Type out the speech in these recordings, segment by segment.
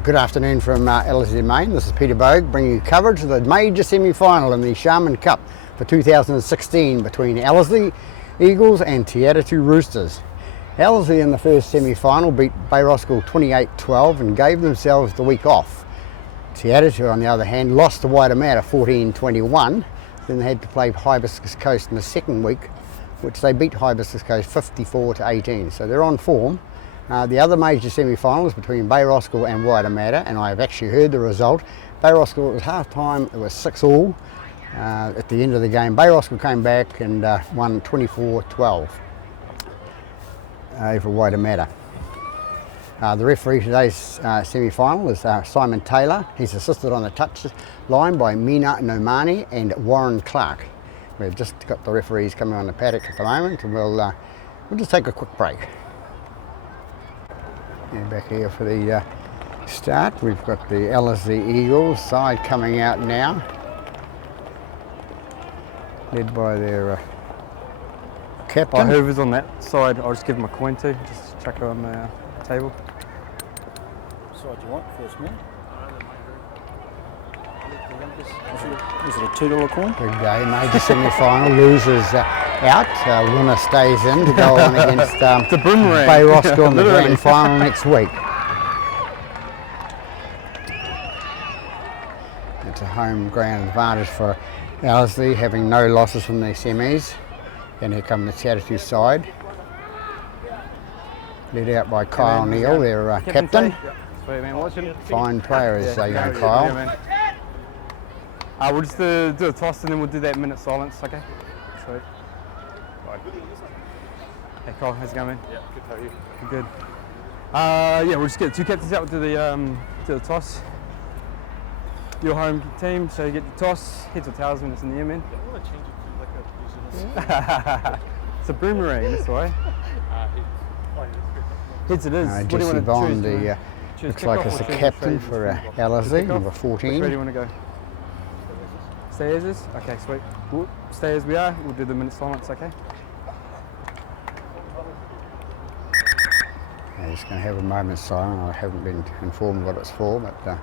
Good afternoon from Ellerslie, Maine. This is Peter Bogue bringing you coverage of the major semi-final in the Sharman Cup for 2016 between Ellerslie Eagles and Atatu Roosters. Ellerslie in the first semi-final beat Bayroscal 28-12 and gave themselves the week off. Atatu, on the other hand, lost to Waitemata 14-21. Then they had to play Hibiscus Coast in the second week, which they beat Hibiscus Coast 54-18. So they're on form. The other major semi-final is between Bayroscal and Waitemata, and I've actually heard the result. Bayroscal, it was half-time, it was 6-all. At the end of the game, Bayroscal came back and won 24-12 over Waitemata. The referee today's semi-final is Simon Taylor. He's assisted on the touch line by Mina Nomani and Warren Clark. We've just got the referees coming on the paddock at the moment, and we'll just take a quick break. And back here for the start, we've got the Ellerslie Eagles side coming out now, led by their captain. Whoever's on that side, I'll just give him a coin to, just chuck it on the table. What side do you want, first man? Is it a $2 coin? Big day, major semi-final, losers out, winner stays in to go on against Bayroscal in the grand final next week. It's a home ground advantage for Ellerslie, having no losses from their semis. And here come the Atatu side, led out by Kyle Neal, their captain. Fine player is young Kyle. We'll just do a toss and then we'll do that minute silence, okay? Sweet. Right. Hey Kyle, how's it going, man? Yeah, good, how are you? Good. Yeah, we'll just get two captains out, we'll do the toss. Your home team, so you get the toss, heads or tails when it's in the air, man. I want to change it to like a New Zealand. It's a boomerang, this way. Heads it is. What do you Jesse want Bond, to choose? looks like it's the captain for Ellerslie, number 14. Where do you want to go? Stay as is? Okay, sweet. We'll stay as we are. We'll do the minute silence, okay? I'm just going to have a moment's silence. I haven't been informed what it's for, but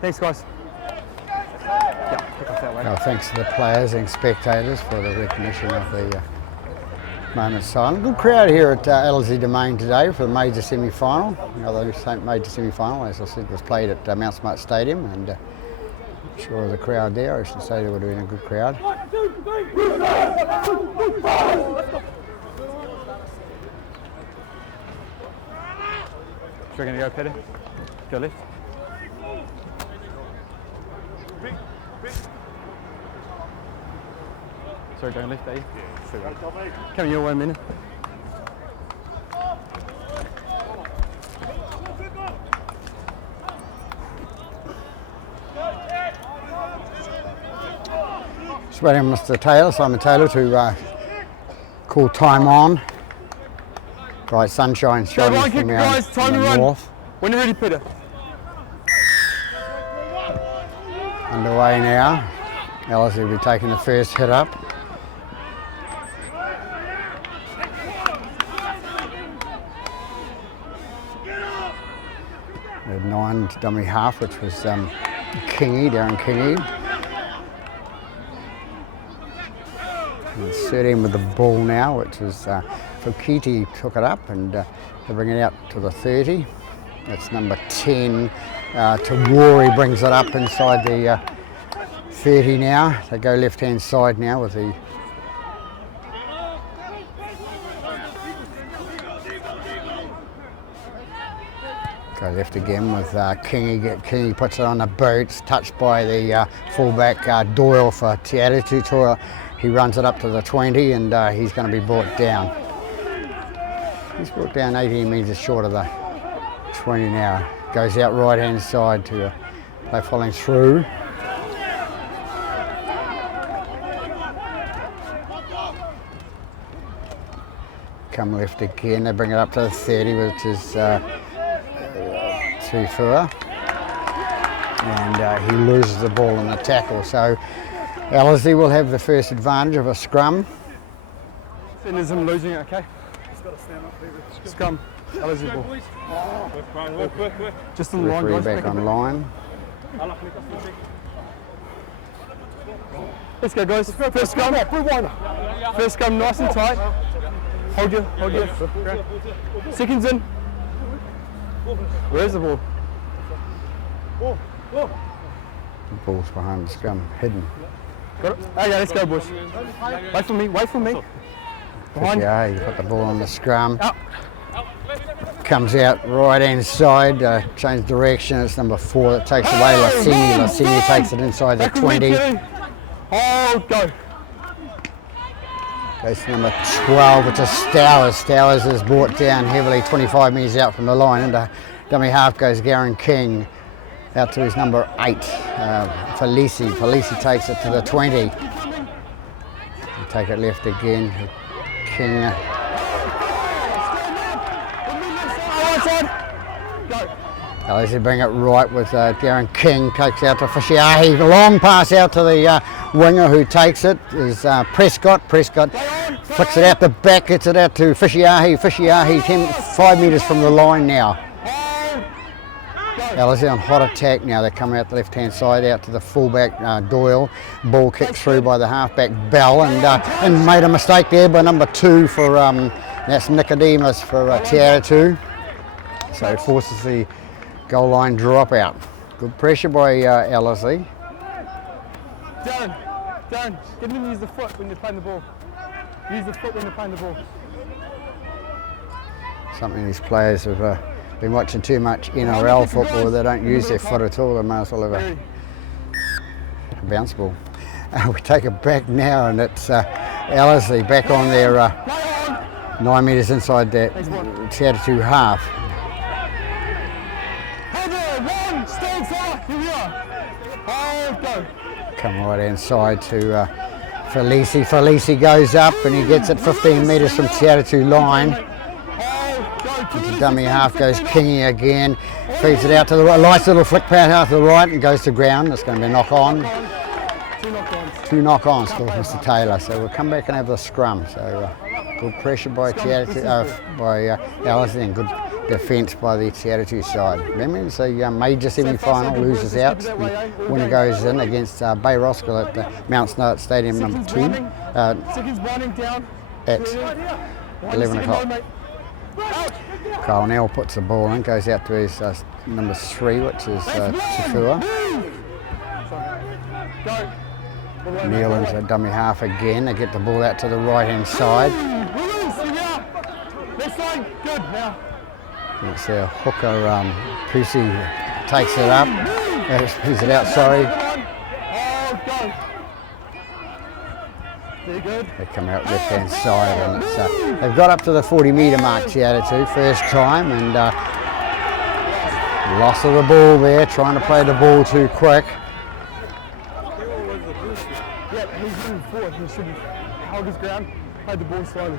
Thanks, guys. Yeah, pick up that way. thanks to the players and spectators for the recognition of the moment's silence. Good crowd here at Ellerslie Domain today for the major semi-final. The major semi-final, as I said, was played at Mount Smart Stadium, and sure the crowd there, I should say they were doing a good crowd. Sure, gonna go, Peter? Go left. Sorry, going left, are you? Yeah. Coming your way, minute. Just waiting on Mr. Taylor, Simon Taylor, to call time on. Bright sunshine shining from the north. When you're ready, Peter. Underway now. Ellerslie will be taking the first hit up. The 9 dummy half, which was Darren Kingy. And 13 with the ball now, which is Fukiti took it up, and they bring it out to the 30. That's number 10. Tawari brings it up inside the 30 now. They go left-hand side now with the go left again with Kingy. Kingy puts it on the boots, touched by the fullback Doyle for Atatu. He runs it up to the 20, and he's going to be brought down. He's brought down 18 metres short of the 20 now. goes out right hand side to play following through. Come left again, they bring it up to the 30, which is Tufua. And he loses the ball in the tackle. So Ellerslie will have the first advantage of a scrum. Finish him losing it, okay? He's got to stand up there. Scrum. Ellerslie ball. Just on the line, Referee guys. back on line. Let's go, guys. First scrum. First scrum, nice and tight. Hold your. Seconds in. Where's the ball? The ball's behind the scrum, hidden. Got it? Okay, let's go, boys. Wait for me. Behind. Yeah, you put the ball on the scrum. Out. Comes out right hand side, change direction. It's number 4 that takes away Lassini. Lassini takes it inside the Back with me, 20. Kenny. Oh, go. Goes to number 12, which is Stowers. Stowers is brought down heavily, 25 metres out from the line. Into dummy half goes Garen King, out to his number 8, Felici. Felici takes it to the 20. You take it left again, King. Ellerslie bring it right with Garen King, takes out to Fishiahi. Long pass out to the winger who takes it is Prescott. Prescott flicks it out the back, gets it out to Fishiahi. Fishiahi 5 metres from the line now. Ellerslie on hot attack now. They come out the left hand side out to the fullback Doyle. Ball kicked through by the halfback Bell and made a mistake there by number 2 for that's Nicodemus for Atatu. So it forces the goal line drop out. Good pressure by Ellerslie. Darren, get him to use the foot when you're playing the ball. Use the foot when you're playing the ball. Something these players have been watching too much NRL football. They don't use their foot at all. They might as well have a bounce ball. We take it back now, and it's Ellerslie back on their 9 metres inside that Atatu half. Come right hand side to Felici. Felici goes up and he gets it 15 metres from Atatu line. Into dummy half goes Kingy again. Feeds it out to the right. Nice little flick pass out to the right and goes to ground. It's going to be a knock on. 2 knock-ons for Mr. Taylor. So we'll come back and have the scrum. So good pressure by Ellerslie and good defence by the Atatu side. Remember, it's a major semi-final, loses out. The winner goes in against Bay Roskill at the Mount Snowett Stadium number 2 at 11 o'clock. Kyle Nell puts the ball in, goes out to his number 3, which is Tufua. Neil into dummy half again. They get the ball out to the right hand side. It's a hooker, Pussy takes it up. He's it out, sorry. They come out left hand side, and it's, they've got up to the 40 metre mark, Atatu, first time, and loss of the ball there, trying to play the ball too quick. Yeah, he's moving forward. He should have held his ground, played the ball slowly.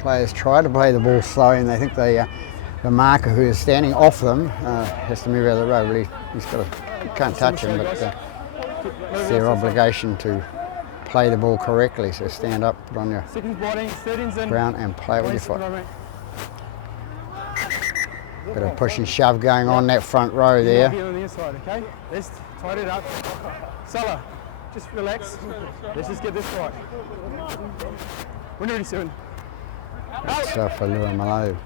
Players try to play the ball slowly, and they think the marker who is standing off them has to move out of the road. Really, can't touch him, but it's their obligation to play the ball correctly. So stand up, put on your ground, and play it with your foot. Bit of push and shove going on that front row there. On the inside, okay? Let's tighten it up. Salah, just relax. Let's just get this right. We're nearly soon. It's for Lua Malo.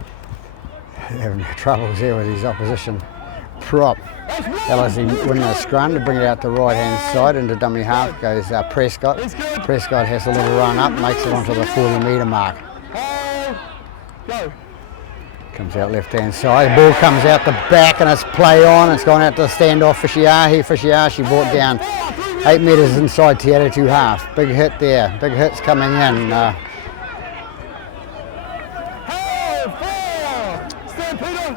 Having troubles here with his opposition prop. Ellerslie winning a scrum to bring it out the right hand side. Into dummy half goes Prescott. Prescott has a little run up, makes it onto the 40 metre mark. Go. Comes out left hand side. The ball comes out the back and it's play on. It's gone out to the standoff Fishiahi. Fishiahi brought down 8 metres inside Atatu half. Big hit there. Big hits coming in.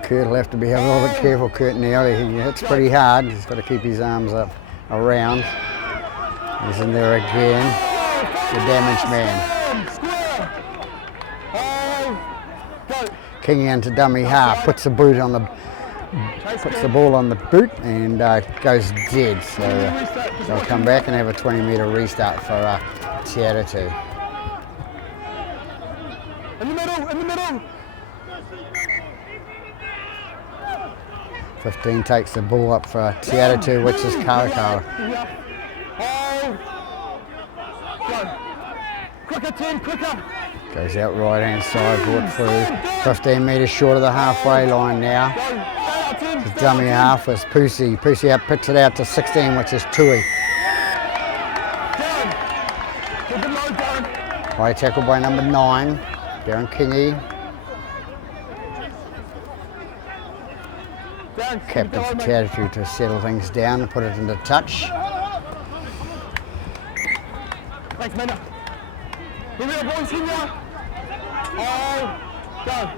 Kurt will have to be a little bit careful, Kurt now. He hits pretty hard. He's got to keep his arms up around. He's in there again. The damaged man. King into dummy half, puts the ball on the boot and goes dead. So they'll come back and have a 20-metre restart for Atatu. In the middle. 15 takes the ball up for Atatu, which is Karakara. Quicker, team, quicker. Goes out right hand side, brought through. 15 metres short of the halfway line now. The dummy half is Pusi. Pusi out, puts it out to 16, which is Tui. High tackle by number 9, Darren Kingy. Captain for Atatu to settle things down and put it into touch. Thanks, Mena. Here we are, boys, here we are. Go.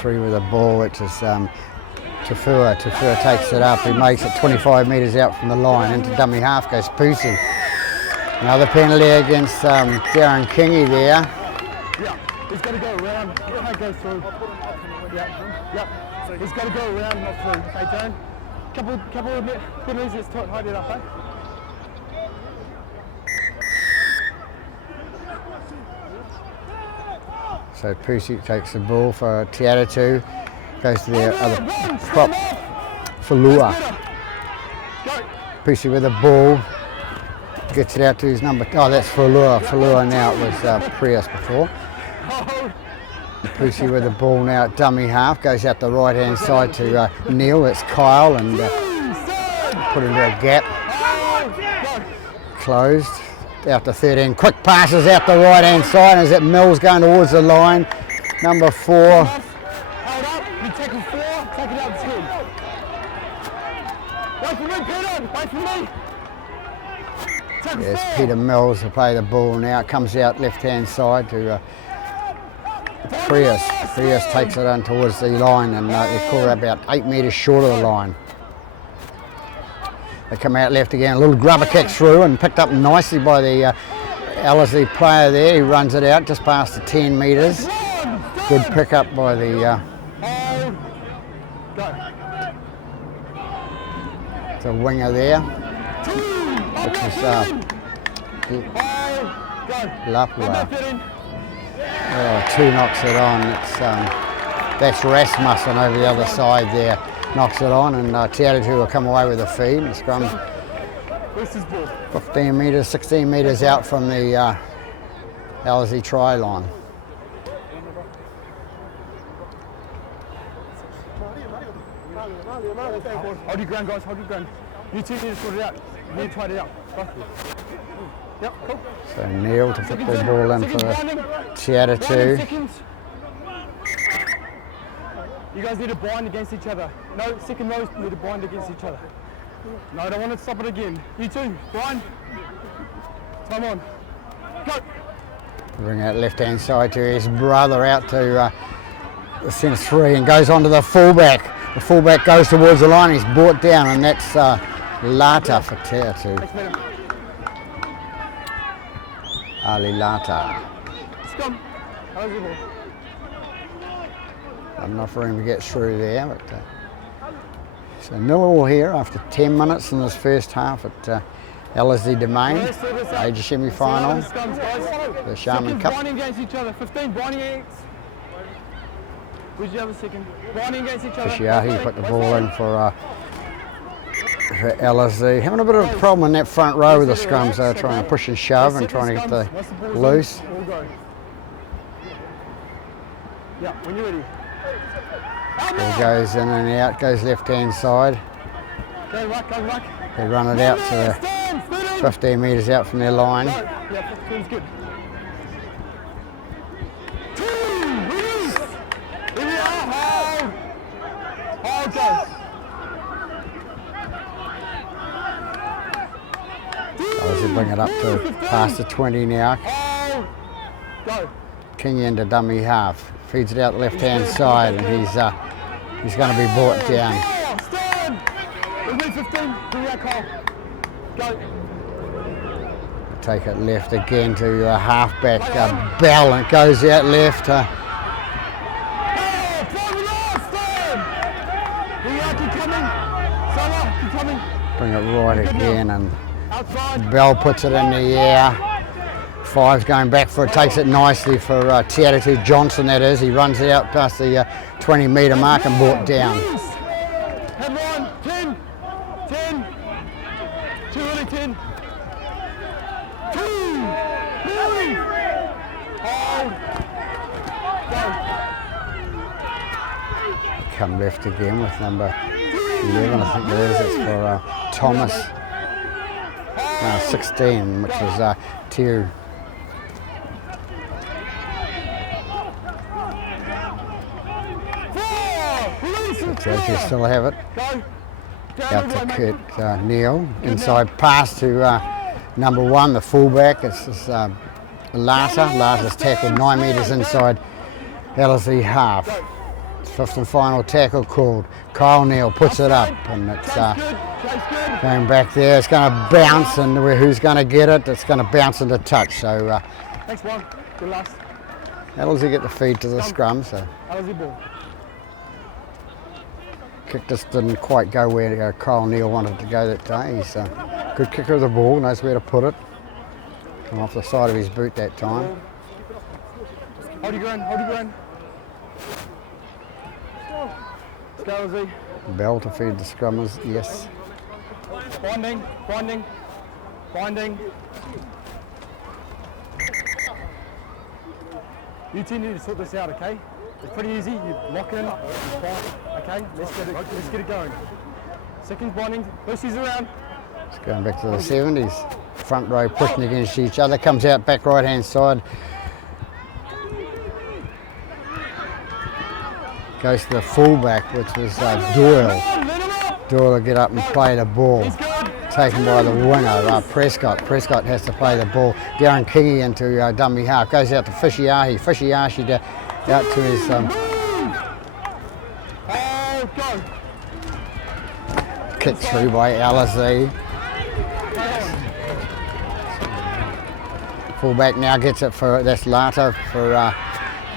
3 with the ball, which is Tafua. Tafua takes it up. He makes it 25 metres out from the line. Into dummy half goes Pusi. Another penalty against Darren Kingy there. Yeah, he's got to go around. Look how it goes through. Yeah. He's got to go around, not through. Okay, Darren. Couple of penalties. Let's tidy it up, eh? So Pusi takes the ball for Atatu, goes to the other prop for Lua. Pusi with the ball, gets it out to his number. Oh, that's for Lua. For Lua now, it was Prius before. Pusi with the ball now at dummy half, goes out the right hand side to Neil. That's Kyle and put into a gap. Closed. Out to 13, quick passes out the right hand side as that Mills going towards the line. Number 4. Hold up, you tackle 4, take it out 10. Wait for me, Peter, wait for me. Tackle Yes, 4. Peter Mills will play the ball now. It comes out left hand side to Prius. Prius takes it on towards the line and they call it about 8 metres short of the line. They come out left again, a little grubber kick through and picked up nicely by the Ellerslie player there. He runs it out just past the 10 metres. Good pick up by the winger there, which is Lapua. Oh, 2 knocks it on. That's Rasmussen over the other side there. Knocks it on and Atatu will come away with a feed. The scrum 15 metres, 16 metres out from the Ellerslie try line. Hold your ground, guys, hold your ground. You two need to sort it out. You need to tidy it out. Yep, cool. So Neil to put the ball in for the Atatu. You guys need to bind against each other. No, second rows need to bind against each other. No, I don't want to stop it again. You two, bind. Come on. Go. Bring out left hand side to his brother out to the centre 3 and goes on to the fullback. The fullback goes towards the line, he's brought down and that's Lata for Atatu. Ali Lata. Scum. How's the ball? Enough room to get through there, but so 0-0 here after 10 minutes in this first half at Ellerslie Domain, major semi-final, the Sharman Cup. Binding against each other, 15 binding against. Would you have a second? Binding against each other. Fishiahi put the ball in for Ellerslie. Having a bit of a problem in that front row with the scrums. They're trying to push and shove and trying to get the loose. Yeah, when you're ready. Ball goes in and out, goes left hand side. Go ruck, go ruck. They run it out to 15 metres out from their line. Yeah, 15's good. Here we are, hold. Hold, go. As they bring it up to past the 20 now. Hold. Go. King into dummy half. Feeds it out the left hand side and he's He's going to be brought down. Stand! We've been 15. Do that call. Go. Take it left again to halfback Bell, and it goes out left. Forward off, stand! Keep coming. Salah, keep coming. Bring it right again, and Outside. Bell puts it in the air. Five's going back for it, takes it nicely for Atatu Johnson, that is. He runs out past the 20-metre mark and brought down. Head one, 10. 10. Too early, 10. 2. 3. Hold. Go. Come left again with number 11, I think it is. It's for Thomas. 16, which is Tew. You still have it. Go. Out to Kurt Neal. Inside pass to number 1, the fullback. It's Larter. Larter's tackled 9 metres inside Ellerslie half. Fifth and final tackle called. Kyle Neal puts it up, and it's going back there. It's going to bounce, and who's going to get it? It's going to bounce into touch. So Thanks, one. Good last. Ellerslie get the feed to the scrum. So Ellerslie ball. kick just didn't quite go where Kyle Neal wanted to go that day. He's a good kicker of the ball, knows where to put it. Come off the side of his boot that time. Hold your ground, hold your ground. Let's go, Ellerslie. Bell to feed the scrummers, yes. Binding, binding, binding. You two need to sort this out, okay? It's pretty easy. You lock in, okay? Let's get it going. Seconds binding. Lucy's around. It's going back to the 70s. Front row pushing against each other. Comes out back right hand side. Goes to the fullback, which was Doyle. Doyle will get up and play the ball. Taken by the winger, Prescott. Prescott has to play the ball. Darren Kingy into dummy half. Goes out to Fishiahi. Fishiahi out to his... kick through by Ellerslie. Fullback now gets it for, that's Larter for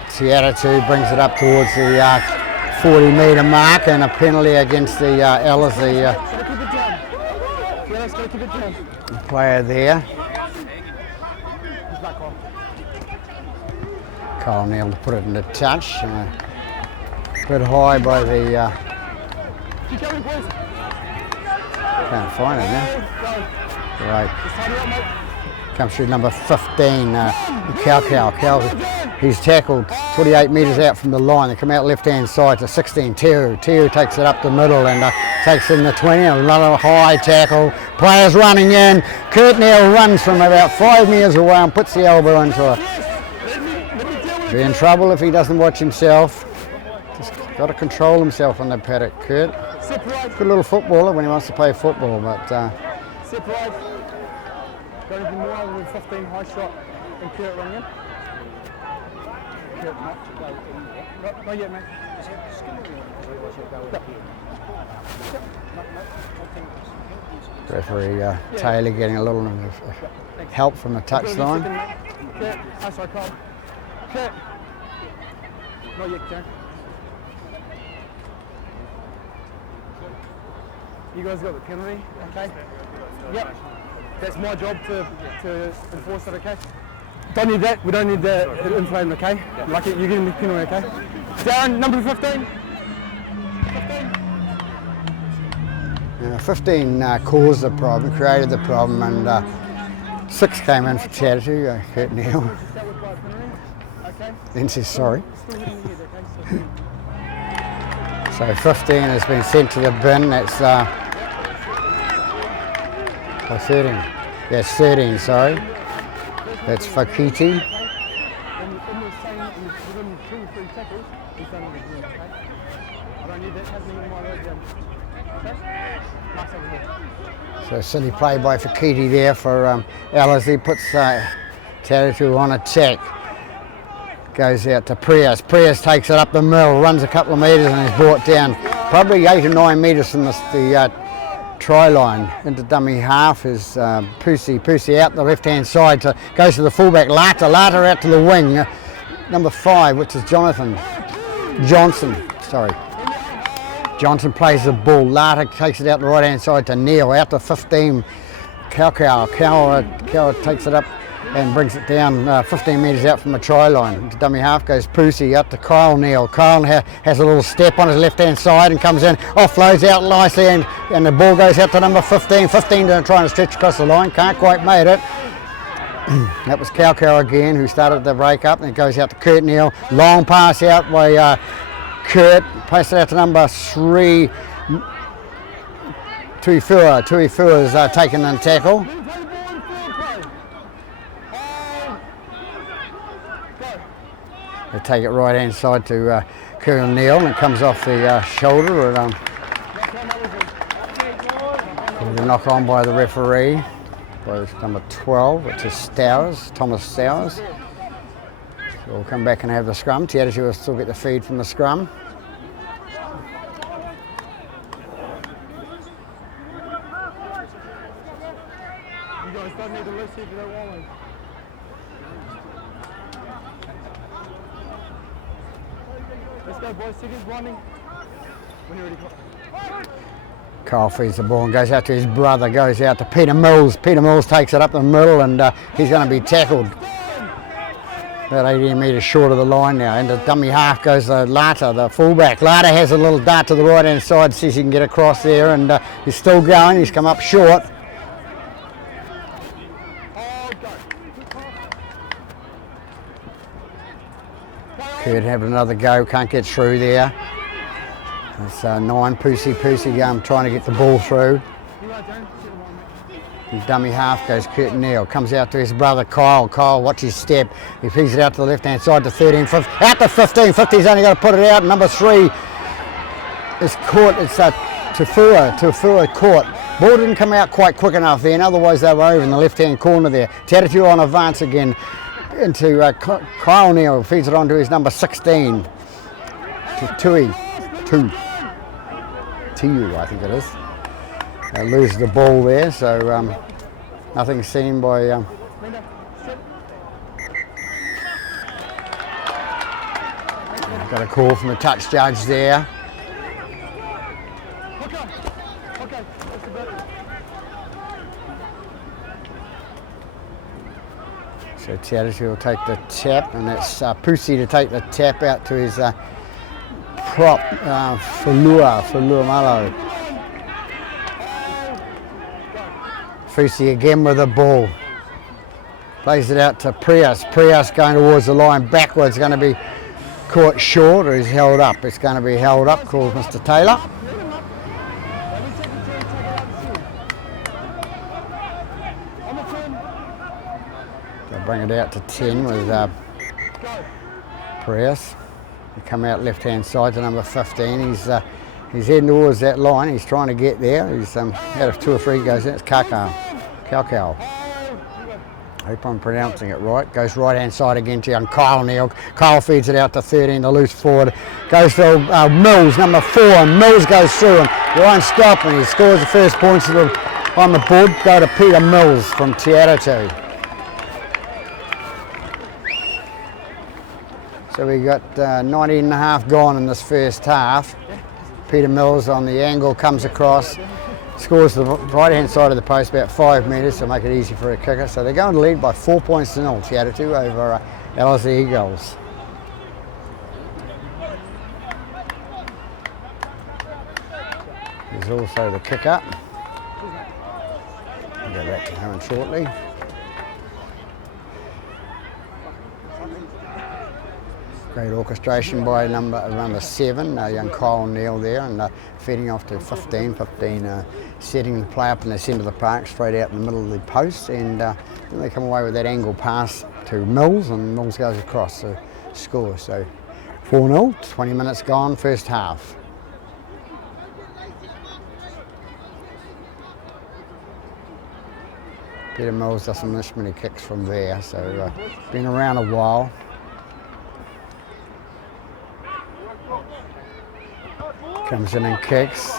Atatu, brings it up towards the 40-metre mark, and a penalty against the Ellerslie player there. Kyle Neal to put it into touch. A bit high by the... can't find it now. Right. Comes through number 15, Cal. He's tackled 28 metres out from the line. They come out left-hand side to 16, Tew. Tew takes it up the middle and takes in the 20. Another high tackle. Players running in. Kurt Neal runs from about 5 metres away and puts the elbow into it. Be in trouble if he doesn't watch himself. Just got to control himself on the paddock, Kurt. Good little footballer when he wants to play football, but... Separate. Got anything more other than 15 high shot and Kurt running in? Kurt, not yet, mate. Referee Taylor getting a little help from the touchline. Kurt, sorry, Carl. Kurt. Not yet, Kurt. You guys got the penalty, okay? Yep. That's my job to enforce it, okay? Don't need that. We don't need the inflame, okay? Like it, you're getting the penalty, okay? Darren, number 15. 15 caused the problem, created the problem, and 6 came in for Atatu, Kurt Neal. Then says sorry. So 15 has been sent to the bin. That's 13. Yes, 13, sorry. That's Fakiti. So silly play by Fakiti there for Ellerslie, puts Atatu on attack. Goes out to Prius. Prius takes it up the middle, runs a couple of metres and is brought down probably 8 or 9 metres from the try line. Into dummy half is Pussy. Pussy out the left-hand side, goes to the fullback. Lata out to the wing. Number 5, which is Johnson. Johnson plays the ball. Lata takes it out the right-hand side to Neil. Out to 15. Cow takes it up and brings it down 15 metres out from the try line. To dummy half goes Pussy out to Kyle Neal. Kyle has a little step on his left-hand side and comes in, offloads out nicely, and the ball goes out to number 15. 15 trying to stretch across the line, can't quite made it. That was Cow again who started the break up, and it goes out to Kurt Neal. Long pass out by Kurt, passes it out to number 3. Tuifua is taken and tackle. They take it right hand side to Kurt Neal, and it comes off the shoulder. And, a knock on by the referee, by number 12, which is Thomas Stowers. So we'll come back and have the scrum. Atatu will still get the feed from the scrum. You guys don't need to list if you don't want to. Let's go, boys. Seconds running. When you're ready. Kyle feeds the ball and goes out to his brother, goes out to Peter Mills. Peter Mills takes it up the middle, and he's going to be tackled about 18 metres short of the line now. Into dummy half goes Lata, the fullback. Lata has a little dart to the right hand side, sees he can get across there, and he's still going. He's come up short. Could have another go, can't get through there. It's 9, Pussy trying to get the ball through. And dummy half goes Kurt Neal, comes out to his brother Kyle. Kyle, watch his step. He feeds it out to the left hand side to 13, 15, out to 15. 15's only got to put it out. Number 3 is caught. It's Tuifua caught. Ball didn't come out quite quick enough then, otherwise they were over in the left hand corner there. Atatu on advance again into Kyle Neal, feeds it on to his number 16. To Tiu, I think it is. Loses the ball there, so nothing seen by. Got a call from the touch judge there. So Atatu will take the tap, and it's Pussy to take the tap out to his prop for Malo. Pussy again with the ball. Plays it out to Prius. Prius going towards the line backwards, going to be caught short, or he's held up. It's going to be held up, calls Mr. Taylor. They'll bring it out to 10 with Prius. He come out left hand side to number 15. He's heading towards that line. He's trying to get there. He's out of 2 or 3 goes in. It's Cow. I hope I'm pronouncing it right. Goes right hand side again to young Kyle Neal. Kyle feeds it out to 13, the loose forward. Goes to Mills, number 4, and Mills goes through him. He won't stop, and he scores the first points on the board. Go to Peter Mills from Atatu. So we got 19 and a half gone in this first half. Peter Mills on the angle comes across, scores the right hand side of the post about 5 metres to make it easy for a kicker. So they're going to lead by 4 points to 0, Atatu over Ellerslie Eagles. There's also the kicker. I'll go back to Aaron shortly. Great orchestration by number 7, young Kyle Neal there, and feeding off to 15. 15 setting the play up in the centre of the park, straight out in the middle of the post, and then they come away with that angle pass to Mills, and Mills goes across to score. So 4-0, 20 minutes gone, first half. Peter Mills doesn't miss many kicks from there, so been around a while. Comes in and kicks.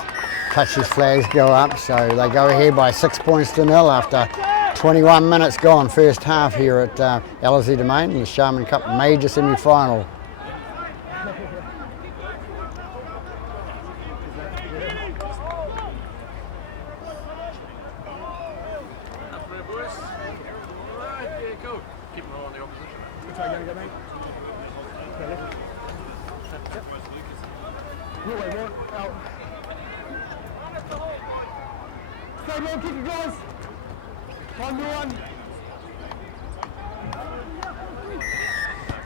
Touches flags go up, so they go ahead by 6 points to 0 after 21 minutes gone, first half here at Ellerslie Domain in the Sharman Cup major semi-final.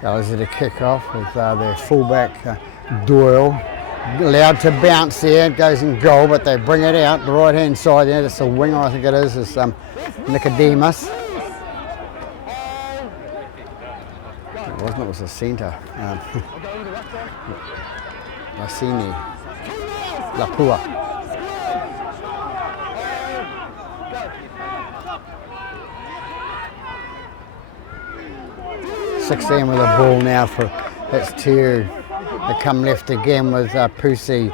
Ellerslie to kick off with their fullback Doyle. Allowed to bounce there, it goes in goal, but they bring it out the right hand side there. That's the winger, I think it is Nicodemus. It wasn't, it was a centre. Lassini. Lapua. 16 with the ball now for that's Teru. They come left again with Pusi.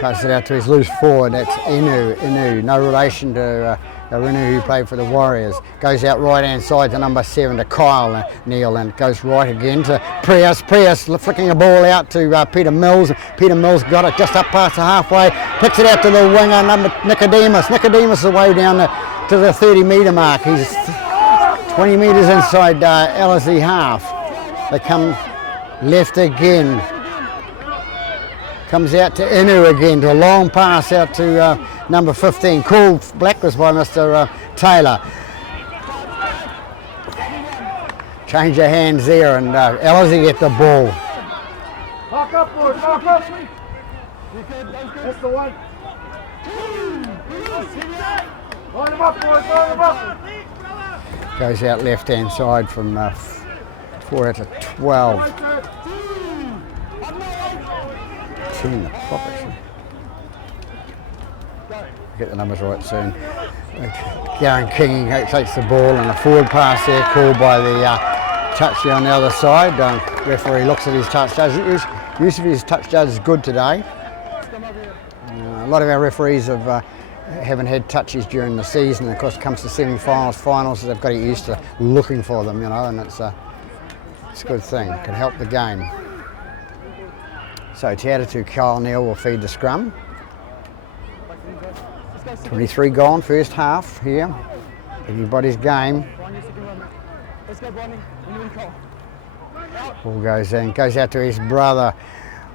Passes it out to his loose forward. That's Inu. No relation to Inu who played for the Warriors. Goes out right hand side to number 7 to Kyle Neal and goes right again to Prius. Prius flicking a ball out to Peter Mills. Peter Mills got it just up past the halfway. Picks it out to the winger number Nicodemus. Nicodemus is away down to the 30-metre mark. He's 20 metres inside Ellerslie half. They come left again. Comes out to Inu again, to a long pass out to number 15. Called blacklist by Mr. Taylor. Change of hands there and Ellerslie get the ball. Lock up, boys, lock up. That's the one. Line them up, boys, line them up. Goes out left hand side from 4 out to 12. 10 the prop actually. Get the numbers right soon. Garen King takes the ball and a forward pass there called by the touchy on the other side. Referee looks at his touch judge. Use of his touch judge is good today. A lot of our referees haven't had touches during the season. Of course, it comes to semi-finals, finals, so they've got to get used to looking for them, you know, and it's a good thing. It can help the game. So Atatu, Kyle Neal will feed the scrum. 23 gone, first half here. Everybody's game. Ball goes in, goes out to his brother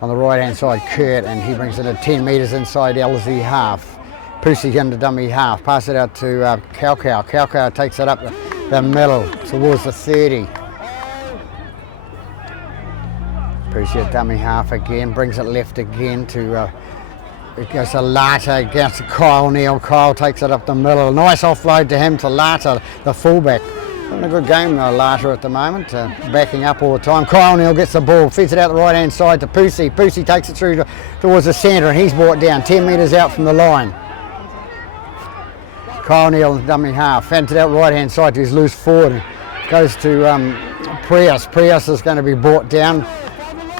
on the right hand side, Kurt, and he brings it at 10 metres inside Ellerslie half. Pusi into dummy half, pass it out to Cow. Cow takes it up the middle towards the 30. Pusi at dummy half again, brings it left again to, it goes to Lata against Kyle Neal. Kyle takes it up the middle. Nice offload to him, to Lata, the fullback. Having a good game, Lata at the moment, backing up all the time. Kyle Neal gets the ball, feeds it out the right hand side to Pusi. Pusi takes it through towards the centre and he's brought down 10 metres out from the line. Kyle Neal, dummy half, fends it out right hand side to his loose forward. Goes to Prius. Prius is going to be brought down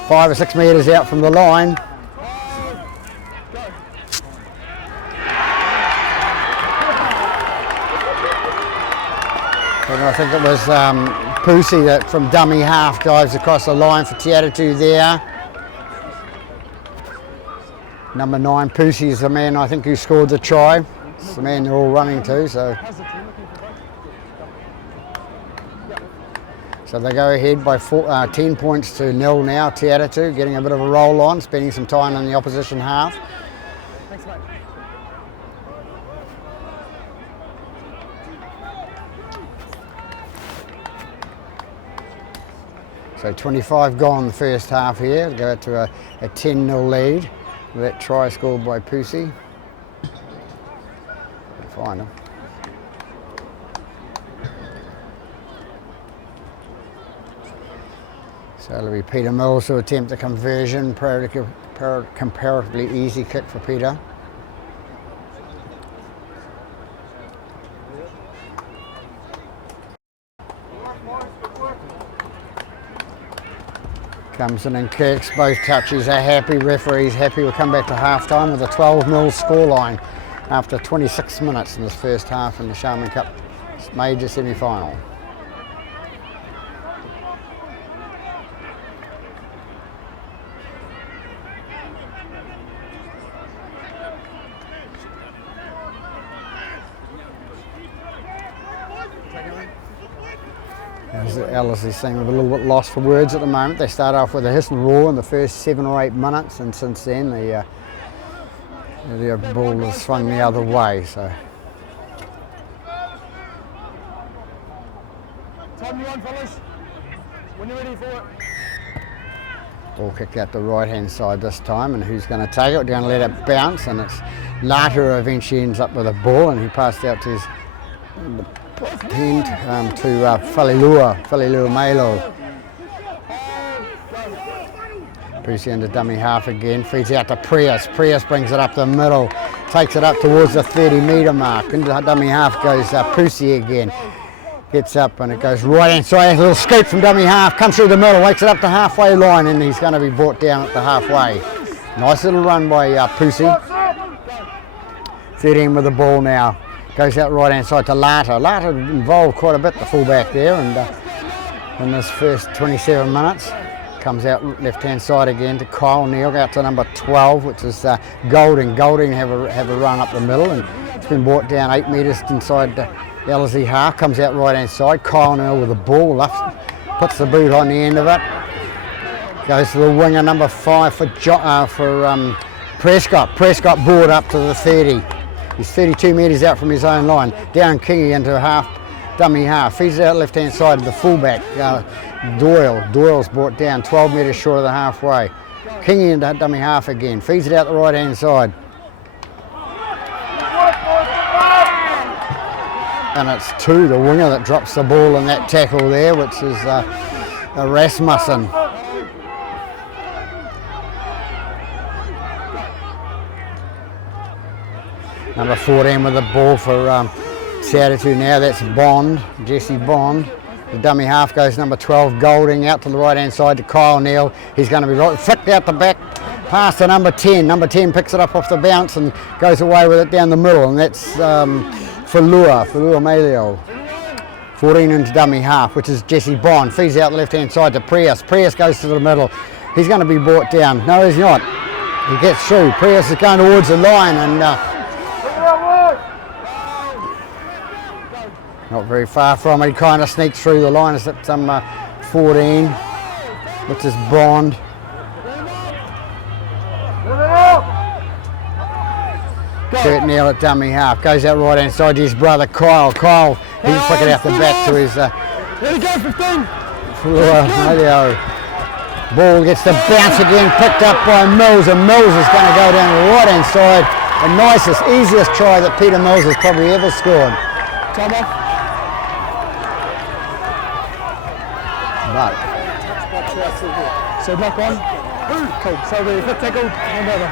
5 or 6 metres out from the line. And I think it was Pusi that from dummy half dives across the line for Atatu there. Number 9, Pusi is the man I think who scored the try. It's the man they're all running to, so they go ahead by 10 points to 0 now. Atatu getting a bit of a roll on, spending some time in the opposition half. Thanks, mate. So 25 gone the first half here, go out to a 10-0 lead. That try scored by Pusi. Find him. So it'll be Peter Mills to attempt the conversion. Comparatively easy kick for Peter. Comes in and kicks. Both touches are happy. Referee's happy. We'll come back to half time with a 12-0 scoreline after 26 minutes in this first half in the Sharman Cup major semi-final. Ellerslie seem a little bit lost for words at the moment. They start off with a hiss and roar in the first 7 or 8 minutes, and since then the ball has swung the other way. So time you on, fellas. When you're ready for it. ball kicked out the right hand side this time, and who's going to take it? We're going to let it bounce, and it's Lata who eventually ends up with a ball, and he passed out to his end to Whalelua Melo. Pusi into dummy half again, feeds out to Prius. Prius brings it up the middle, takes it up towards the 30-metre mark. Into dummy half goes Pusi again. Gets up and it goes right inside, a little scoop from dummy half, comes through the middle, wakes it up the halfway line, and he's going to be brought down at the halfway. Nice little run by Pusi. 13 with the ball now. Goes out right hand side to Lata. Lata involved quite a bit, the fullback there, and in this first 27 minutes. Comes out left hand side again to Kyle Neal, out to number 12, which is Golding. Golding have a run up the middle, and it's been brought down 8 metres inside the Ellerslie half. Comes out right hand side. Kyle Neal with the ball, puts the boot on the end of it. Goes to the winger number 5 for Prescott. Prescott brought up to the 30. He's 32 metres out from his own line. Down Kingy into dummy half. Feeds it out left hand side to the fullback, Doyle. Doyle's brought down 12 metres short of the halfway. Kingy into dummy half again. Feeds it out the right hand side. And it's Two, the winger, that drops the ball in that tackle there, which is Rasmussen. Number 14 with the ball for Atatu now, that's Bond, Jesse Bond. The dummy half goes number 12, Golding, out to the right hand side to Kyle Neal. He's going to be right, flicked out the back, past to number 10. Number 10 picks it up off the bounce and goes away with it down the middle, and that's Whalelua Maleo. 14 into dummy half, which is Jesse Bond. Feeds out the left hand side to Prius. Prius goes to the middle. He's going to be brought down. No, he's not. He gets through. Prius is going towards the line, and not very far from it. He kind of sneaks through the line. It's at 14, which is Bond. Kurt Neal at dummy half. Goes out right hand side to his brother Kyle. Kyle, he's flicking out the back to his There he goes, 15. Ball gets the bounce again, picked up by Mills, and Mills is going to go down the right hand side. The nicest, easiest try that Peter Mills has probably ever scored. Time off. But so knock on. Cool. So the foot tackle, hand over.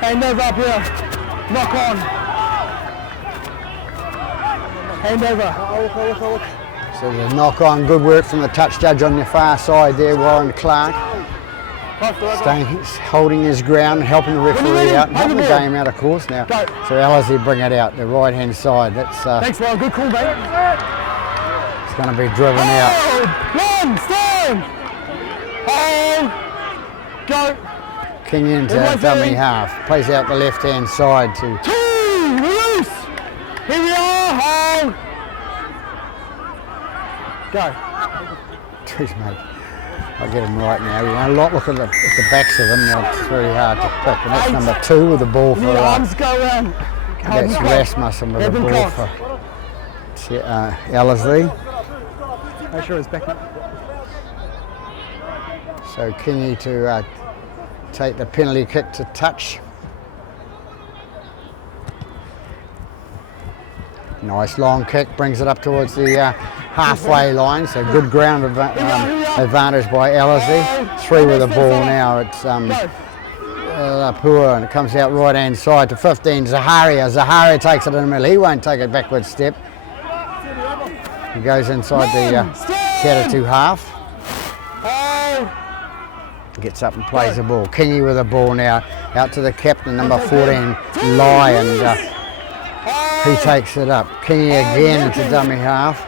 Hand over up here. Knock on. Hand over. so the knock on, good work from the touch judge on the far side there, Warren Clark. Staying, holding his ground, helping the referee out, helping the game out, of course. Now, so Ellerslie bring it out, the right hand side. That's thanks, Warren. Good call, mate. It's going to be driven out. One, stand. Hold. Go. King into dummy half. Plays out the left hand side to 2. Release. Here we are. Hold. Go. Jeez, mate. I'll get him right now. You want a lot look at the backs of them. Now it's very hard to pick. And that's number 2 with the ball for arms go around. that's Rasmussen with the ball for Ellerslie. Make sure it's back up. So Kingy to take the penalty kick to touch. Nice long kick, brings it up towards the halfway line, so good ground advantage by Ellerslie. 3 with the ball now, it's Lapua, and it comes out right hand side to 15, Zaharia. Zaharia takes it in the middle, he won't take a backward step. He goes inside the Atatu half. Gets up and plays the ball. Kingy with the ball now. Out to the captain, number 14, Lai, and he takes it up. Kingy again into dummy half.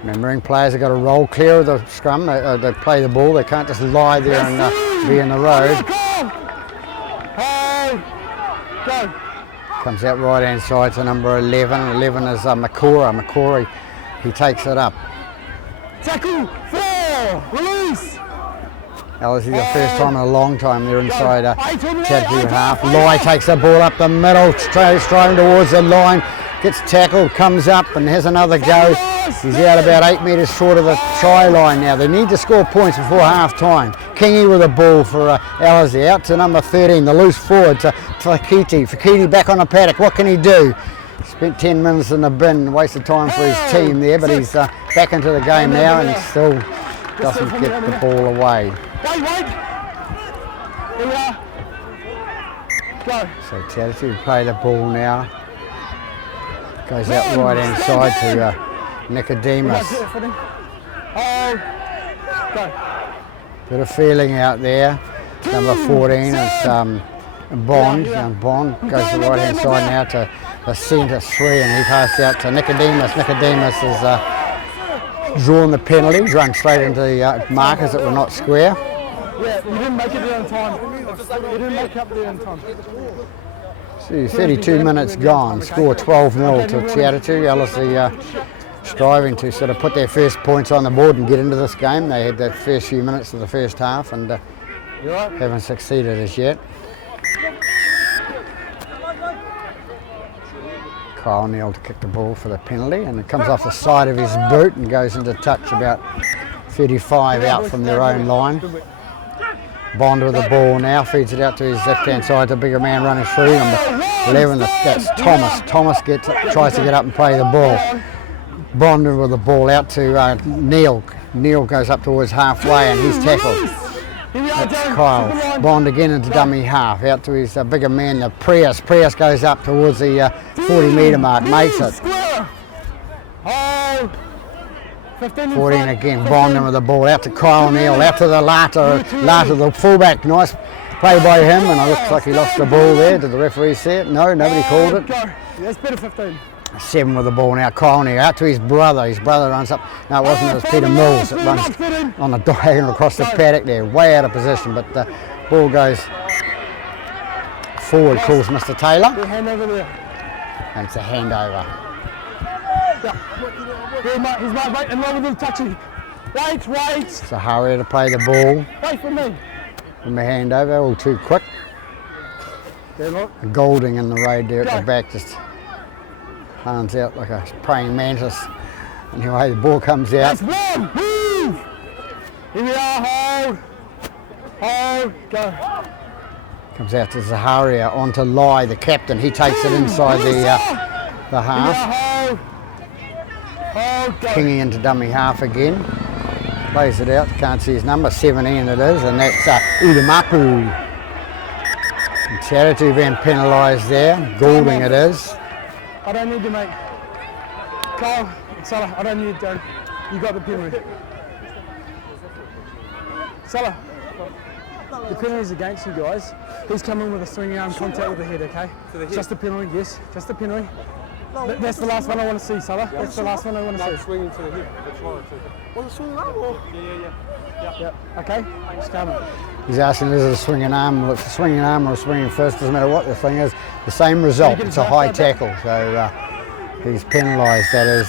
Remembering players have got to roll clear of the scrum. They play the ball. They can't just lie there and be in the road. Comes out right hand side to number 11. 11 is Makora. Makori, he takes it up. Tackle, 4, release. Ellerslie the first time in a long time they're inside Atatu half. Lai takes the ball up the middle, straight towards the line. Gets tackled, comes up and has another go. He's out about 8 metres short of the try line now. They need to score points before half time. Kingy with the ball for Ellerslie. Out to number 13, the loose forward to Fakiti. Fakiti back on the paddock. What can he do? Spent 10 minutes in the bin, wasted time for his team there, but he's back into the game now and he still doesn't get the ball away. Wait! Here we are. Go. So Atatu play the ball now. Goes out right hand side to Nicodemus. Go. Bit of feeling out there. Number 14 is Bond. Young Bond goes to the right hand side now to the centre 3 and he passes out to Nicodemus. Nicodemus has drawn the penalties, run straight into the markers that were not square. Yeah, you didn't make it there in time. You didn't make up there in time. See, 32 minutes gone. Score 12-0 to Atatu. Ellerslie striving to sort of put their first points on the board and get into this game. They had the first few minutes of the first half and haven't succeeded as yet. Kyle Neal to kick the ball for the penalty and it comes off the side of his boot and goes into touch about 35 out from their own line. Bond with the ball now, feeds it out to his left-hand side, the bigger man running through, number 11, that's Thomas. Thomas tries to get up and play the ball. Bond with the ball out to Neil. Neil goes up towards halfway and he's tackled. That's Kyle. Bond again into dummy half, out to his bigger man, the Prius. Prius goes up towards the 40-metre mark, makes it. 14 again, Bond with the ball, out to Kyle Neal, out to the Lata, the fullback, nice play by him, and it looks like he lost the ball there. Did the referee see it? No, nobody called it. That's better 15. 7 with the ball now, Kyle Neal, out to his brother runs up, no it wasn't, it was Peter Mills that runs on the diagonal across the paddock there, way out of position, but the ball goes forward, calls Mr Taylor, hand over there. and it's a handover. He's my mate, and one with the touchy. Wait. Sahara to play the ball. Wait for me. From the handover, all too quick. Golding in the road there at the back, just hands out like a praying mantis. Anyway, the ball comes out. That's one, move! Here we are, hold, go. Comes out to Zaharia, onto Lai, the captain. He takes it inside the half. Kingy into dummy half again. Plays it out, can't see his number, 17 it is, and that's Udamapu. Atatu being penalised there, Goulding it is. I don't need to make. Kyle, Salah, I don't need to. You got the penalty. Salah, the penalty's against you guys. He's coming with a swinging arm contact with the head, okay? Just a penalty, yes, just a penalty. That's the last one I want to see, Salah. That's the last one I want to see. Swinging to the hip, that's right. Was it swinging arm or? Yeah. Okay, just coming. He's asking, is it a swinging arm? Well, it's a swinging arm or a swinging fist, doesn't matter what the thing is. The same result, it's a high tackle. So he's penalised, that is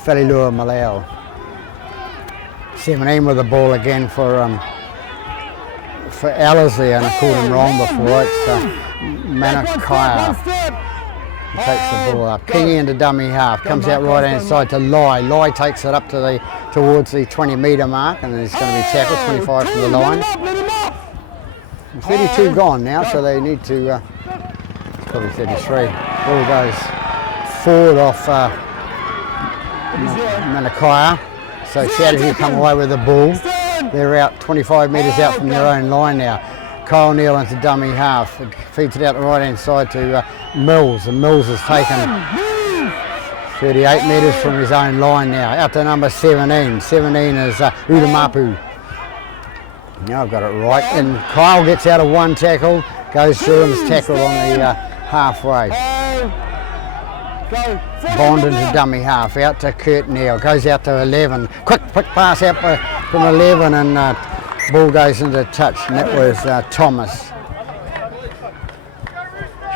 Falilua Malao. 17 with the ball again for Ellerslie, and I called him wrong before. It's Manakaya. He takes the ball up. Kingy into dummy half. Comes out right hand side to Lai. Lai takes it up to towards the 20-metre mark, and then he's going to be tackled 25 from the line. 32 gone now, so they need to. Probably 33. Ball goes forward off Manakaya. So Atatu come away with the ball. They're out 25 metres out from their own line now. Kyle Neal into dummy half. It feeds it out the right hand side to Mills, and Mills has taken 38 metres from his own line now. Out to number 17. 17 is Utamapu. Now I've got it right. And Kyle gets out of one tackle, goes through and is tackled on the halfway. Bond into dummy half. Out to Kurt now. Goes out to 11. Quick pass out from 11 and ball goes into touch. And that was Thomas.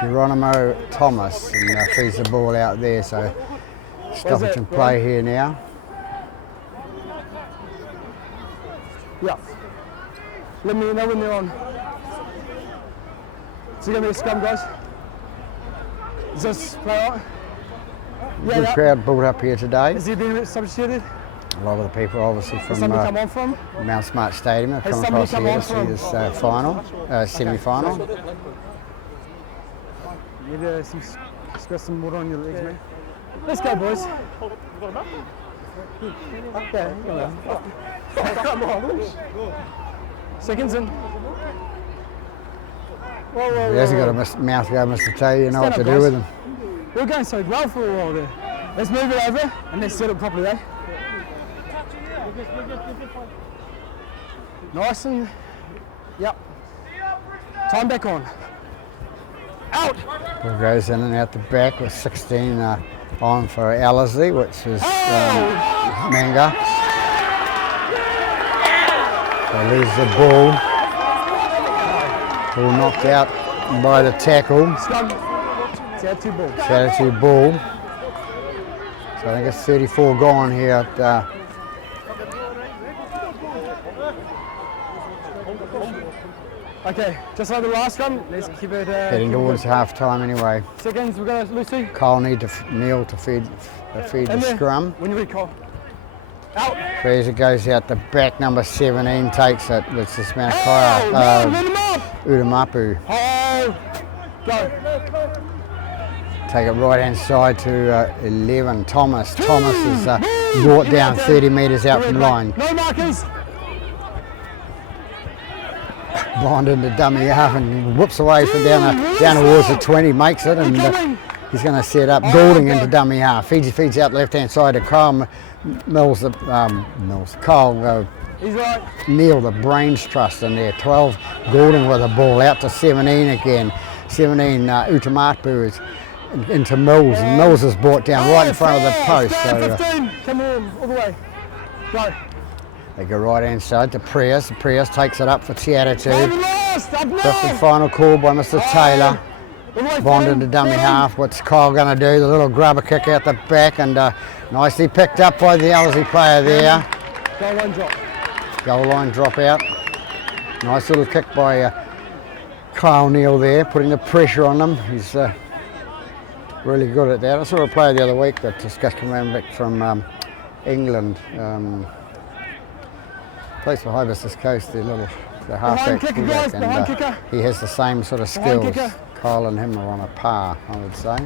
Geronimo Thomas, and feeds the ball out there, so stoppage and play here now. Yeah. Let me know when they're on. So you're going to be a scrum, guys? Is this play out? Yeah, Good crowd built up here today. Has he been substituted? A lot of the people obviously from Mount Smart Stadium have come across here to see this semi-final. You need to squeeze some water on your legs, man. Let's go, boys. Okay, come on. Seconds in. Whoa, He hasn't got a mouth go, Mr. Tay, you know what to do with him. We were going so well for a while there. Let's move it over and let's set it properly, eh? Nice and, yep. Time back on. Out! Ball goes in and out the back with 16 on for Ellerslie, which is Manga. They lose the ball. Ball knocked out by the tackle. Atatu ball. Atatu ball. So I think it's 34 gone here at okay, just like the last one, let's keep it heading towards half time anyway. Seconds, we've got Lucy. Kyle need to kneel to feed the scrum. When you read, Kyle. Out. Fraser goes out the back, number 17 takes it, which is Manakaya, Utamapu. Oh, go. Take it right hand side to 11, Thomas. Thomas is brought down 30 metres out from line. No markers. Bond into dummy half and whoops away from down towards the 20, makes it, and he's going to set up Goulding into dummy half. Feeds out left hand side to Kyle Mills. Kyle He's right. Neil, the brains trust in there. 12 Goulding with the ball out to 17 again. 17 Utamapu is into Mills, and Mills is brought down right in front of the post. So 15. Come on, all the way. Go. They go right hand side to Prius. Prius takes it up for Atatu. Fifth and I've final call by Mr. Taylor. Bond into dummy half. What's Kyle going to do? The little grubber kick out the back, and nicely picked up by the Ellerslie player there. Goal line drop. Goal line drop out. Nice little kick by Kyle Neal there, putting the pressure on them. He's really good at that. I saw a player the other week that just come around back from England. Plays for Hibiscus Coast, the halfback fullback, and he has the same sort of skills. Kyle and him are on a par, I would say.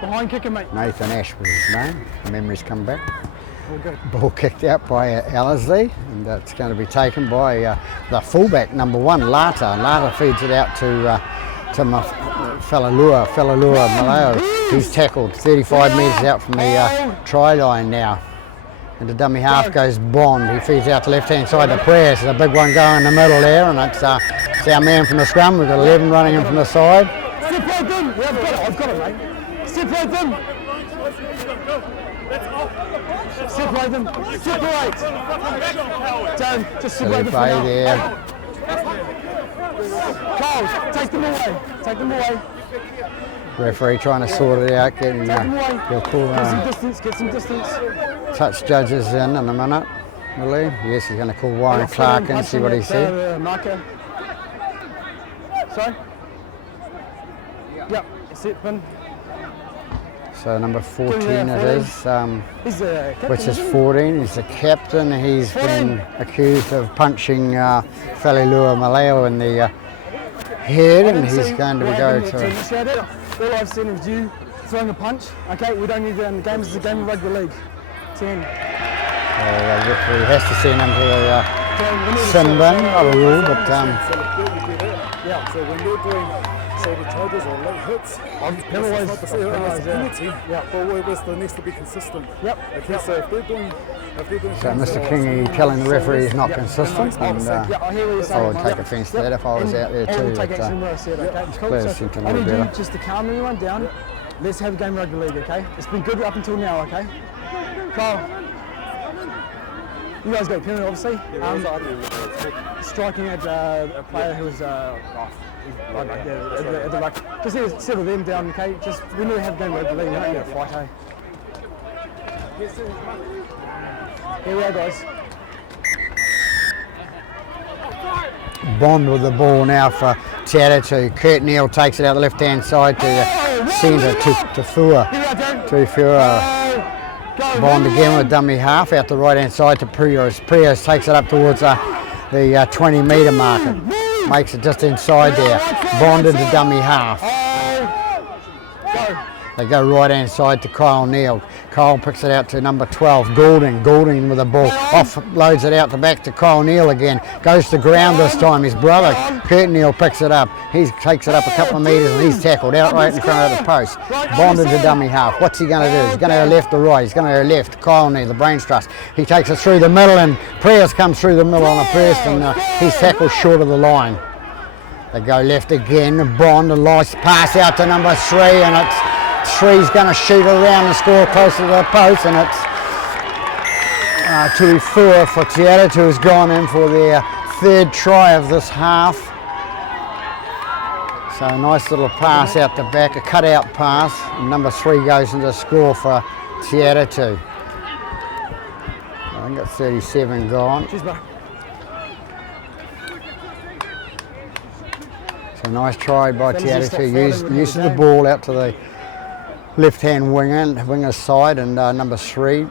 Behind kicker, mate. Nathan Ash was his name. The memories come back. All good. Ball kicked out by Ellerslie, and that's going to be taken by the fullback, number 1, Lata. Lata feeds it out to my Falalua Maleo. He's tackled 35 metres out from the try line now. And the dummy half goes Bond. He feeds out to left-hand side to Prayers. There's a big one going in the middle there, and it's our man from the scrum. We've got 11 running in from the side. Separate them. Yeah, I've got it, mate. Separate them. Separate them. Separate. Don't just separate them for now. There. Carl, take them away. Take them away. Referee trying to sort it out, getting he'll call Get some distance. touch judges in a minute, will he? Yes, he's going to call Warren Clark in, see what he said. Marker. Sorry? Yep, set pin. So number 14 it is, which is 14. He's the captain. He's been accused of punching Falalua Maleo in the head, and he's going to go to... All I've seen is you throwing a punch. Okay, we don't need that in the game. It's a game of rugby league. 10. The referee has to send him to the sin bin, not a rule, but... Yeah, so when you're doing So the charges are late hits. Penalise. Not to say it's a penalty, Yeah. but what it is, there needs to be consistent. Yep. Okay, so if they're doing So things Mr. that are Kingy telling the referee he's not Yeah. consistent, and Yeah, I hear what you're saying. I would take offence to that if I was out there I too. will take but, action where I see it, okay? Cool. players So seem to know I need you better. just to calm everyone down. Let's have a game of rugby league, okay? It's been good up until now, okay? Kyle, you guys got a penalty, obviously. Striking at a player who was at the ruck. Just settle them down, okay? Just we need to have a game of rugby league. You don't need to fight, hey? Here we are, guys. Bond with the ball now for Atatu. Kurt Neal takes it out the left-hand side to the centre to Fua. Here we are, Darren. To Fua. Go. Bond again with dummy half out the right-hand side to Prios. Prios takes it up towards the 20-metre marker. Makes it just inside there. Bond into dummy half. Go. They go right-hand side to Kyle Neal. Kyle picks it out to number 12, Goulding. Goulding with the ball. Offloads it out the back to Kyle Neal again. Goes to ground this time. His brother, Kurt Neal, picks it up. He takes it up a couple of metres and he's tackled out right in front of the post. Bonded to dummy half. What's he going to do? He's going to go left or right? He's going to go left. Kyle Neal, the brains trust. He takes it through the middle and Prayers comes through the middle on a burst and he's tackled short of the line. They go left again. Bond, a nice pass out to number 3 and it's Three's going to shoot around and score closer to the post, and it's Tui Fua for Atatu, who's gone in for their 3rd try of this half. So a nice little pass out the back, a cut-out pass. And number 3 goes into score for Atatu. I think it's 37 gone. Cheers, bro. So nice try by Atatu. Uses the ball out to the left-hand winger's side, and number 3,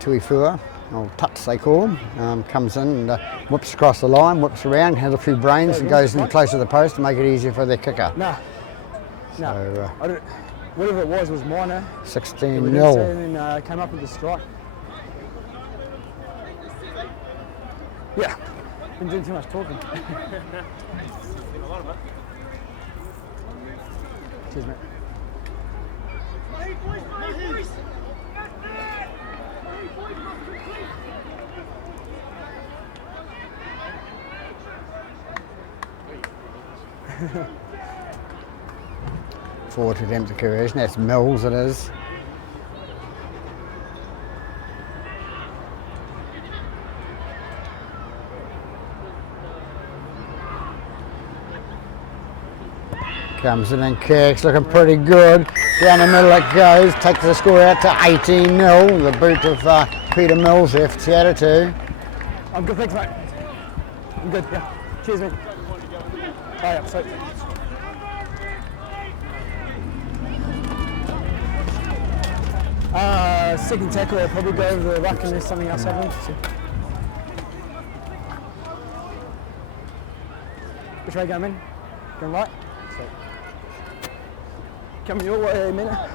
Tui Fua, or Tuts they call him, comes in and whips across the line, whips around, has a few brains and goes in close to the post to make it easier for their kicker. No. So, I don't, whatever it was minor. 16-0. And then came up with the strike. Yeah, been doing too much talking. Cheers, mate. Forward attempt to conversion, that's Mills it is. Comes in and kicks, looking pretty good. Down the middle it goes, takes the score out to 18-0. The boot of Peter Mills there for Atatu. I'm good, thanks, mate. I'm good, yeah. Cheers, mate. Oh, yeah, so. Second tackle, I'll probably go over the ruck unless something else happens. So. Which way going, man? Going right? So. Coming your way, man.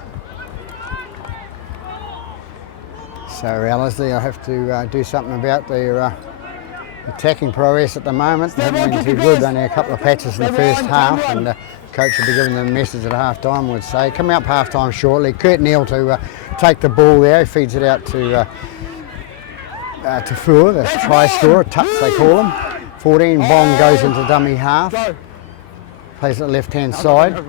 So Ellerslie, I have to do something about their attacking prowess at the moment. They haven't been too good, only a couple of patches in the first half, and the coach will be giving them a message at half time, would say. Coming up half time shortly, Kurt Neal to take the ball there, he feeds it out to Fua, the try scorer, Tuts they call him. 14, Bond goes into dummy half, plays it left hand side.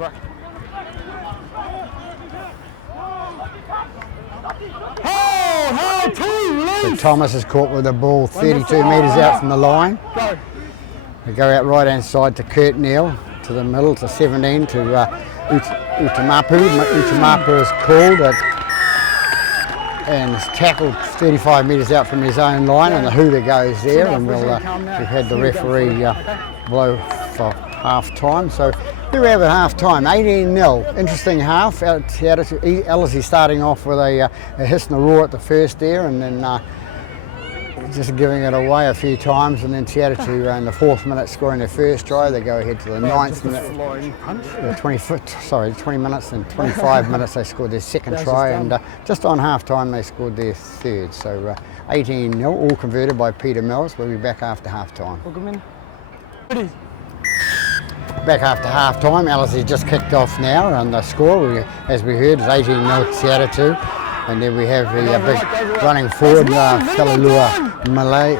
So Thomas is caught with the ball 32 metres out from the line. They go out right hand side to Kurt Neal, to the middle to 17 to Utamapu. Utamapu is called and is tackled 35 metres out from his own line, and the hooter goes there, and we've had the referee blow for half time. So here we have at half time, 18-0. Interesting half. Ellerslie starting off with a hiss and a roar at the first there, and then just giving it away a few times, and then Atatu in the 4th minute scoring their first try. They go ahead to the 9th minute. 20 minutes and 25 minutes they scored their second try, and just on half time they scored their 3rd. So 18-0, all converted by Peter Mills. We'll be back after half time. Welcome in. back after half time. Ellerslie just kicked off now, and the score, as we heard, is 18-0 to Atatu. And then we have the big running forward, Whalelua Maleo.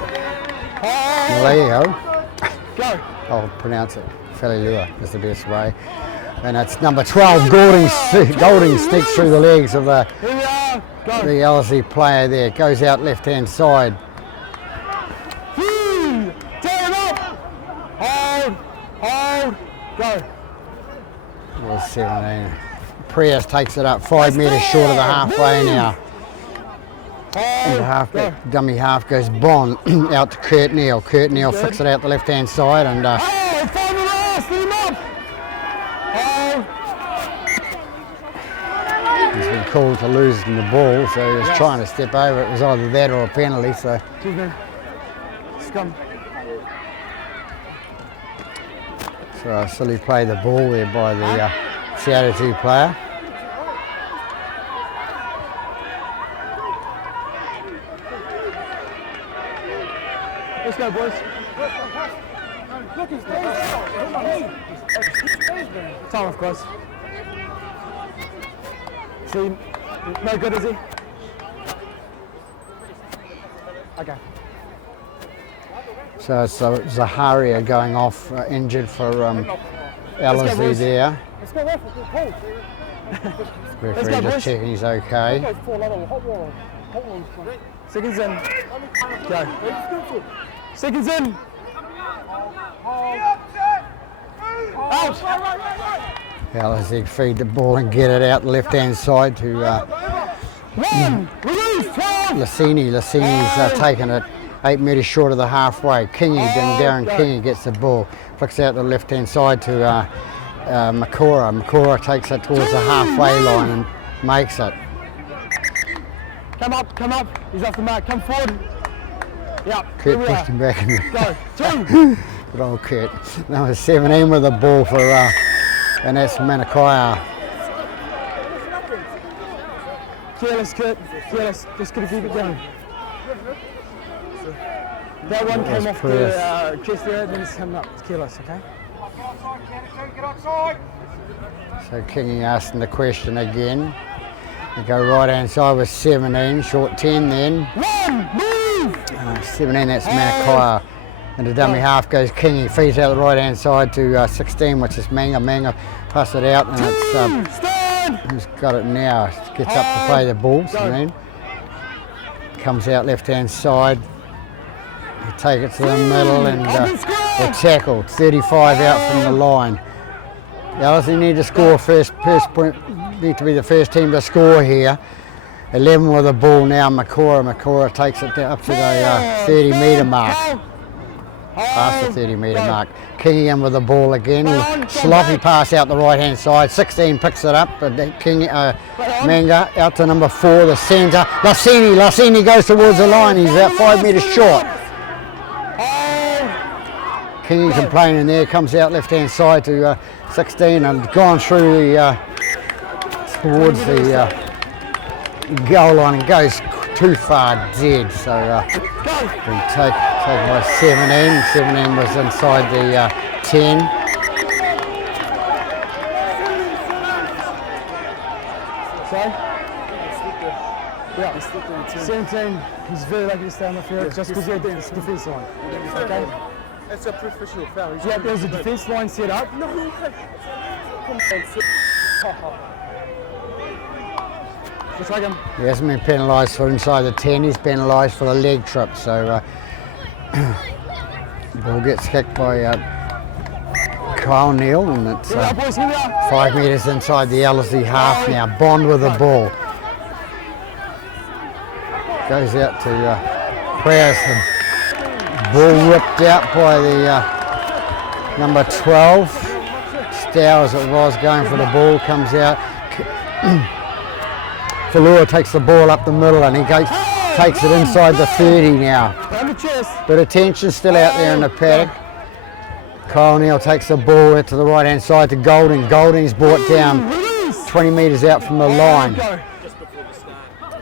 I'll pronounce it. Whalelua is the best way. And it's number 12, Golding sneaks through the legs of the Ellerslie player there. Goes out left-hand side. Hold, go. Well, 17. Prius takes it up 5 metres short of the halfway now. Into halfback, dummy half goes Bond out to Kurt Neal. Kurt Neal flicks it out the left-hand side and he's been called to losing the ball, so he was trying to step over. It was either that or a penalty. So. Scum. So a silly play the ball there by the Atatu player. Let's go, boys. Time off, guys. See, no good, is he? Okay. So it's Zaharia going off injured for Ellerslie there. Let's go, Referee just checking he's okay. Seconds in. Go. Seconds in. Out. Ellerslie feed the ball and get it out the left-hand side to Lassini's taken it 8 metres short of the halfway. Darren Kingy gets the ball, flicks out the left-hand side to Makora. Makora takes it towards the halfway line and makes it. Come up. He's off the mark. Come forward. Yeah. Kurt pushed him back. Go. 2. Good old Kurt. Number 17 with the ball for, and that's Manakaya. Careless, Kurt. Careless. Just gotta keep it going. That one came off the chest there, then it's coming up. It's careless, okay? So Kingy asking the question again. They go right hand side with 17, short 10 then. 17, that's Manakaya. And the dummy half goes Kingy, feeds out the right hand side to 16, which is Manga. Manga pass it out and it's who's got it now? Gets up to play the ball, 17. Comes out left hand side. They take it to the middle and they're tackled. 35 out from the line. Ellerslie need to score first point, need to be the first team to score here. 11 with the ball now, Makora takes it up to the 30 metre mark. Past the 30 metre mark. Kingy in with the ball again. Sloppy pass out the right hand side. 16 picks it up. But Manga out to number 4, the centre. Lassini goes towards the line. He's about 5 metres short. Kingy complaining there. Comes out left hand side to 16 and gone through the towards the goal line and goes too far dead. So we take by 17. 17 was inside the 10. Sorry? Yeah, 17. He's very lucky to stay on the field just because you're at the defence line. Okay? That's a professional foul. Yeah, there's a defence line set up. No. Just like him. He hasn't been penalised for inside the 10. He's penalised for the leg trip. So ball gets kicked by Kyle Neal, and it's 5 metres inside the Ellerslie half now. Bond with the ball. Goes out to Prayers. Ball ripped out by the number 12. Stow as it was going for the ball, comes out. Falua takes the ball up the middle and he takes it inside the 30 now. Bit of tension still out there in the paddock. Kyle Neal takes the ball out to the right hand side to Golding. Golding's brought down 20 metres out from the line.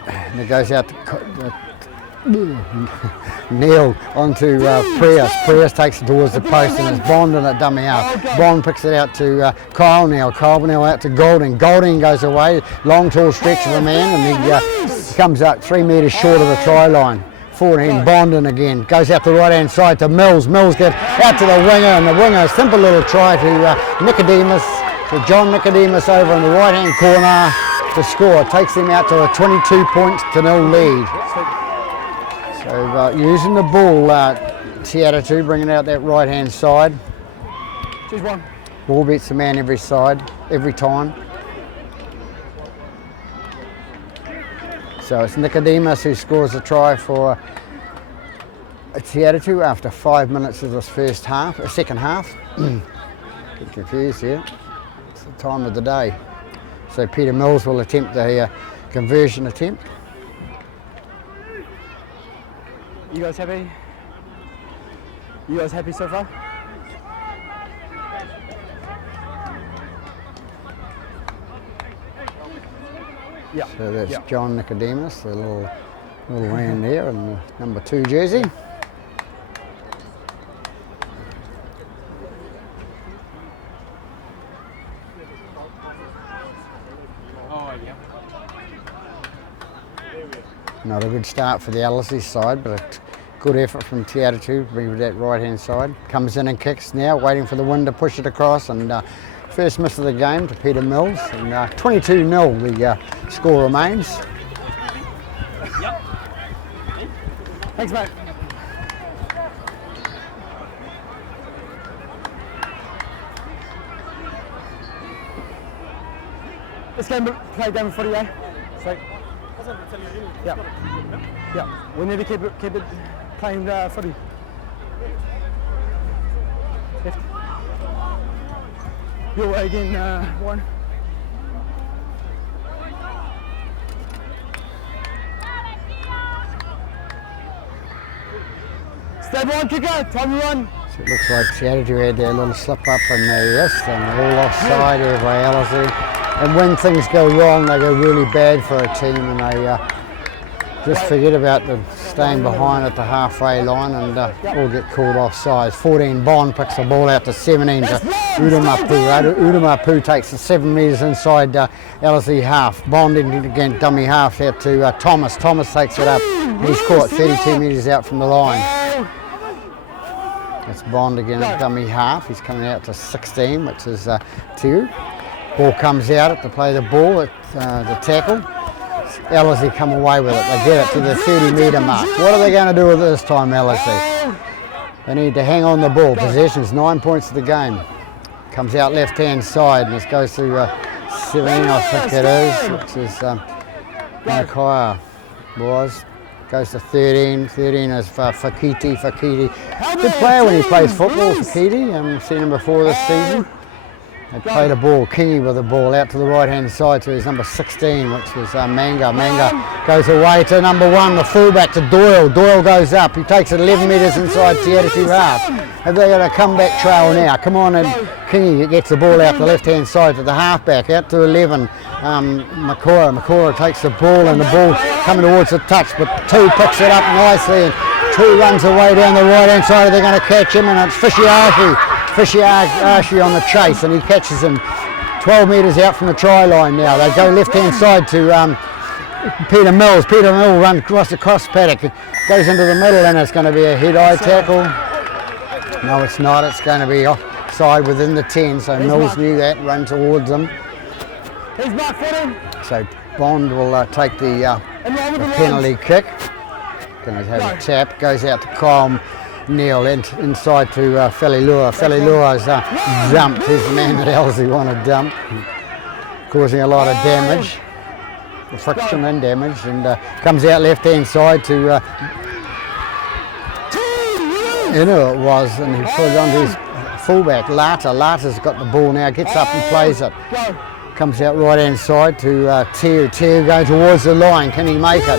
And it goes out to Neil onto Prius. Prius takes it towards the post and it's Bond in at dummy half. Bond picks it out to Kyle now. Kyle now out to Golding. Golding goes away. Long tall stretch of a man and he comes up 3 metres short of the try line. 14, Bond in again. Goes out the right hand side to Mills. Mills gets out to the winger and the winger, simple little try to Nicodemus. So John Nicodemus over in the right hand corner to score. Takes them out to a 22 points to 0 lead. So using the ball, Atatu bringing out that right hand side. Choose one. Ball beats the man every side, every time. So it's Nicodemus who scores a try for Atatu after 5 minutes of this second half. Get confused here. It's the time of the day. So Peter Mills will attempt a conversion attempt. You guys happy? You guys happy so far? Yeah. So that's John Nicodemus, the little man there in the number 2 jersey. Not a good start for the Ellerslie side, but a good effort from Atatu, bringing that right hand side. Comes in and kicks now, waiting for the wind to push it across, and first miss of the game to Peter Mills, and 22-0 the score remains. Yep. Thanks, mate. This game, play a game of footy, eh? So, yeah. Yeah. We need to keep it playing footy. Left. Your way again, Warren. Step one, kicker, time to run. So it looks like Atatu had their little slip up in the wrist and all offside here by Ellerslie. And when things go wrong, they go really bad for a team, and they just forget about staying behind at the halfway line and all get called offside. 14, Bond picks the ball out to 17 to Udamapu. Udamapu takes the 7 metres inside Ellerslie half. Bond again, dummy half out to Thomas. Thomas takes it up. He's caught 32 metres out from the line. It's Bond again at dummy half. He's coming out to 16, which is 2. Ball comes out to play the ball at the tackle. Ellerslie come away with it. They get it to the 30 metre mark. What are they going to do with it this time, Ellerslie? They need to hang on the ball. Possession's 9 points of the game. Comes out left hand side and this goes to 17, I think it is, which is Nakaya was. Goes to 13. 13 is for Fakiti. Good player when he plays football, Fakiti. I've seen him before this season. They play the ball, Kingy with the ball out to the right hand side to his number 16, which is Manga. Manga goes away to number 1, the fullback to Doyle. Doyle goes up, he takes it 11 metres inside Atatu half. Have they got a comeback trail now? Come on in, Kingy gets the ball out the left hand side to the halfback, out to 11, Makora takes the ball and the ball coming towards the touch, but 2 picks it up nicely and 2 runs away down the right hand side. They're going to catch him and it's Fishiashi on the chase and he catches him 12 metres out from the try line now. They go left hand side to Peter Mills. Peter Mills runs across paddock, goes into the middle and it's going to be a head-eye tackle. No, it's not. It's going to be offside within the 10, so Mills knew that, run towards them. He's marked for him. So Bond will take the penalty kick. Going to have a tap, goes out to Kyle Neil inside to Felilua. Felilua's dumped. He's the man that Ellerslie want to dump, causing a lot of damage, friction and damage, and comes out left hand side to Inu it was, and he put it onto his fullback, Lata. Lata's got the ball now, gets up and plays it. Comes out right hand side to Tiu. Tiu going towards the line, can he make it?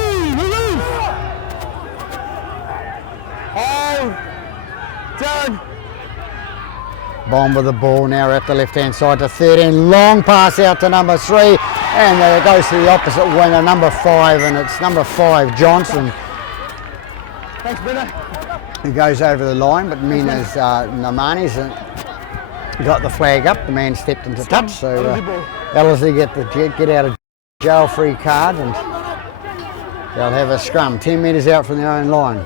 Bond with the ball now at the left hand side to 13, long pass out to number 3 and it goes to the opposite winger, number 5, and it's number 5 Johnson Thanks, Brenna. He goes over the line, but Mina's Namani's got the flag up. The man stepped into touch, so Ellerslie get out of jail free card, and they'll have a scrum 10 metres out from their own line.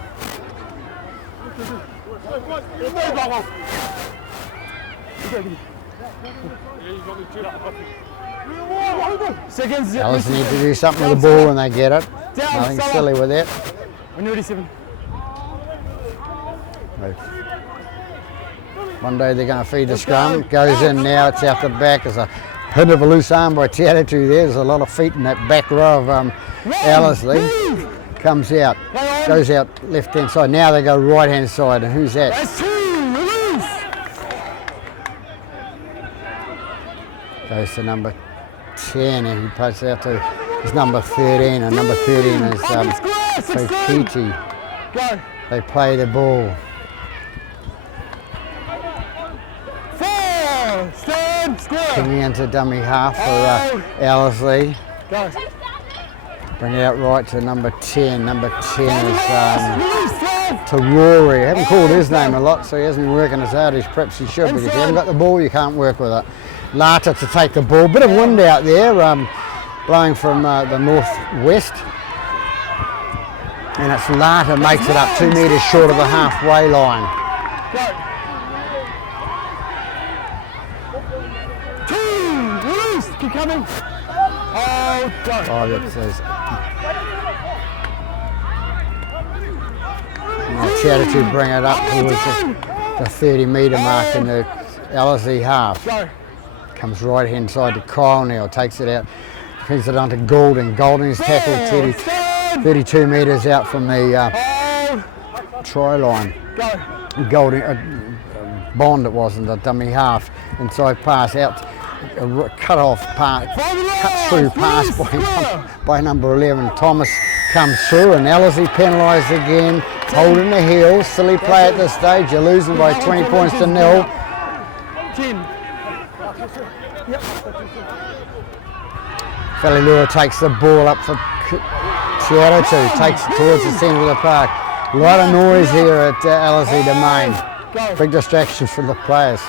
Seconds. Ellerslie need to do something with the ball when they get it. Nothing silly with that. When you're ready, 7. One day they're going to feed the scrum. It goes in now, it's out the back. There's a hit of a loose arm by Atatu there. There's a lot of feet in that back row of Ellerslie. Comes out, goes out left hand side. Now they go right hand side. And who's that? That's 2. Release. Goes to number 10 and he puts out to his number 13. And number 13 is Fokiti. Go. They play the ball. 4. Stand. Square. Coming into dummy half for Ellerslie. Go. Bring it out right to number 10. Number 10 is to Rory. I haven't called his name a lot, so he hasn't been working as hard as perhaps he should, because if you haven't got the ball, you can't work with it. Lata to take the ball. Bit of wind out there, blowing from the northwest. And it's Lata makes it up 2 metres short of the halfway line. Go. 2. Release. Keep coming. Oh, go. Oh, that says. Atatu bring it up towards the 30 metre mark in the Ellerslie half. Go. Comes right hand side to Kyle now, takes it out, brings it onto Golding. Golding's tackled 32 metres out from the try line. Go. Golding, Bond it wasn't, the dummy half, inside pass out, cut off pass, cut through pass by number 11. Thomas comes through and Ellerslie penalised again, holding the heels. Silly play at this stage, you're losing by 20 points to 0. 10. Falilua takes the ball up for Atatu, takes it towards the centre of the park. A lot of noise here at Ellerslie Domain. Big distraction for the players.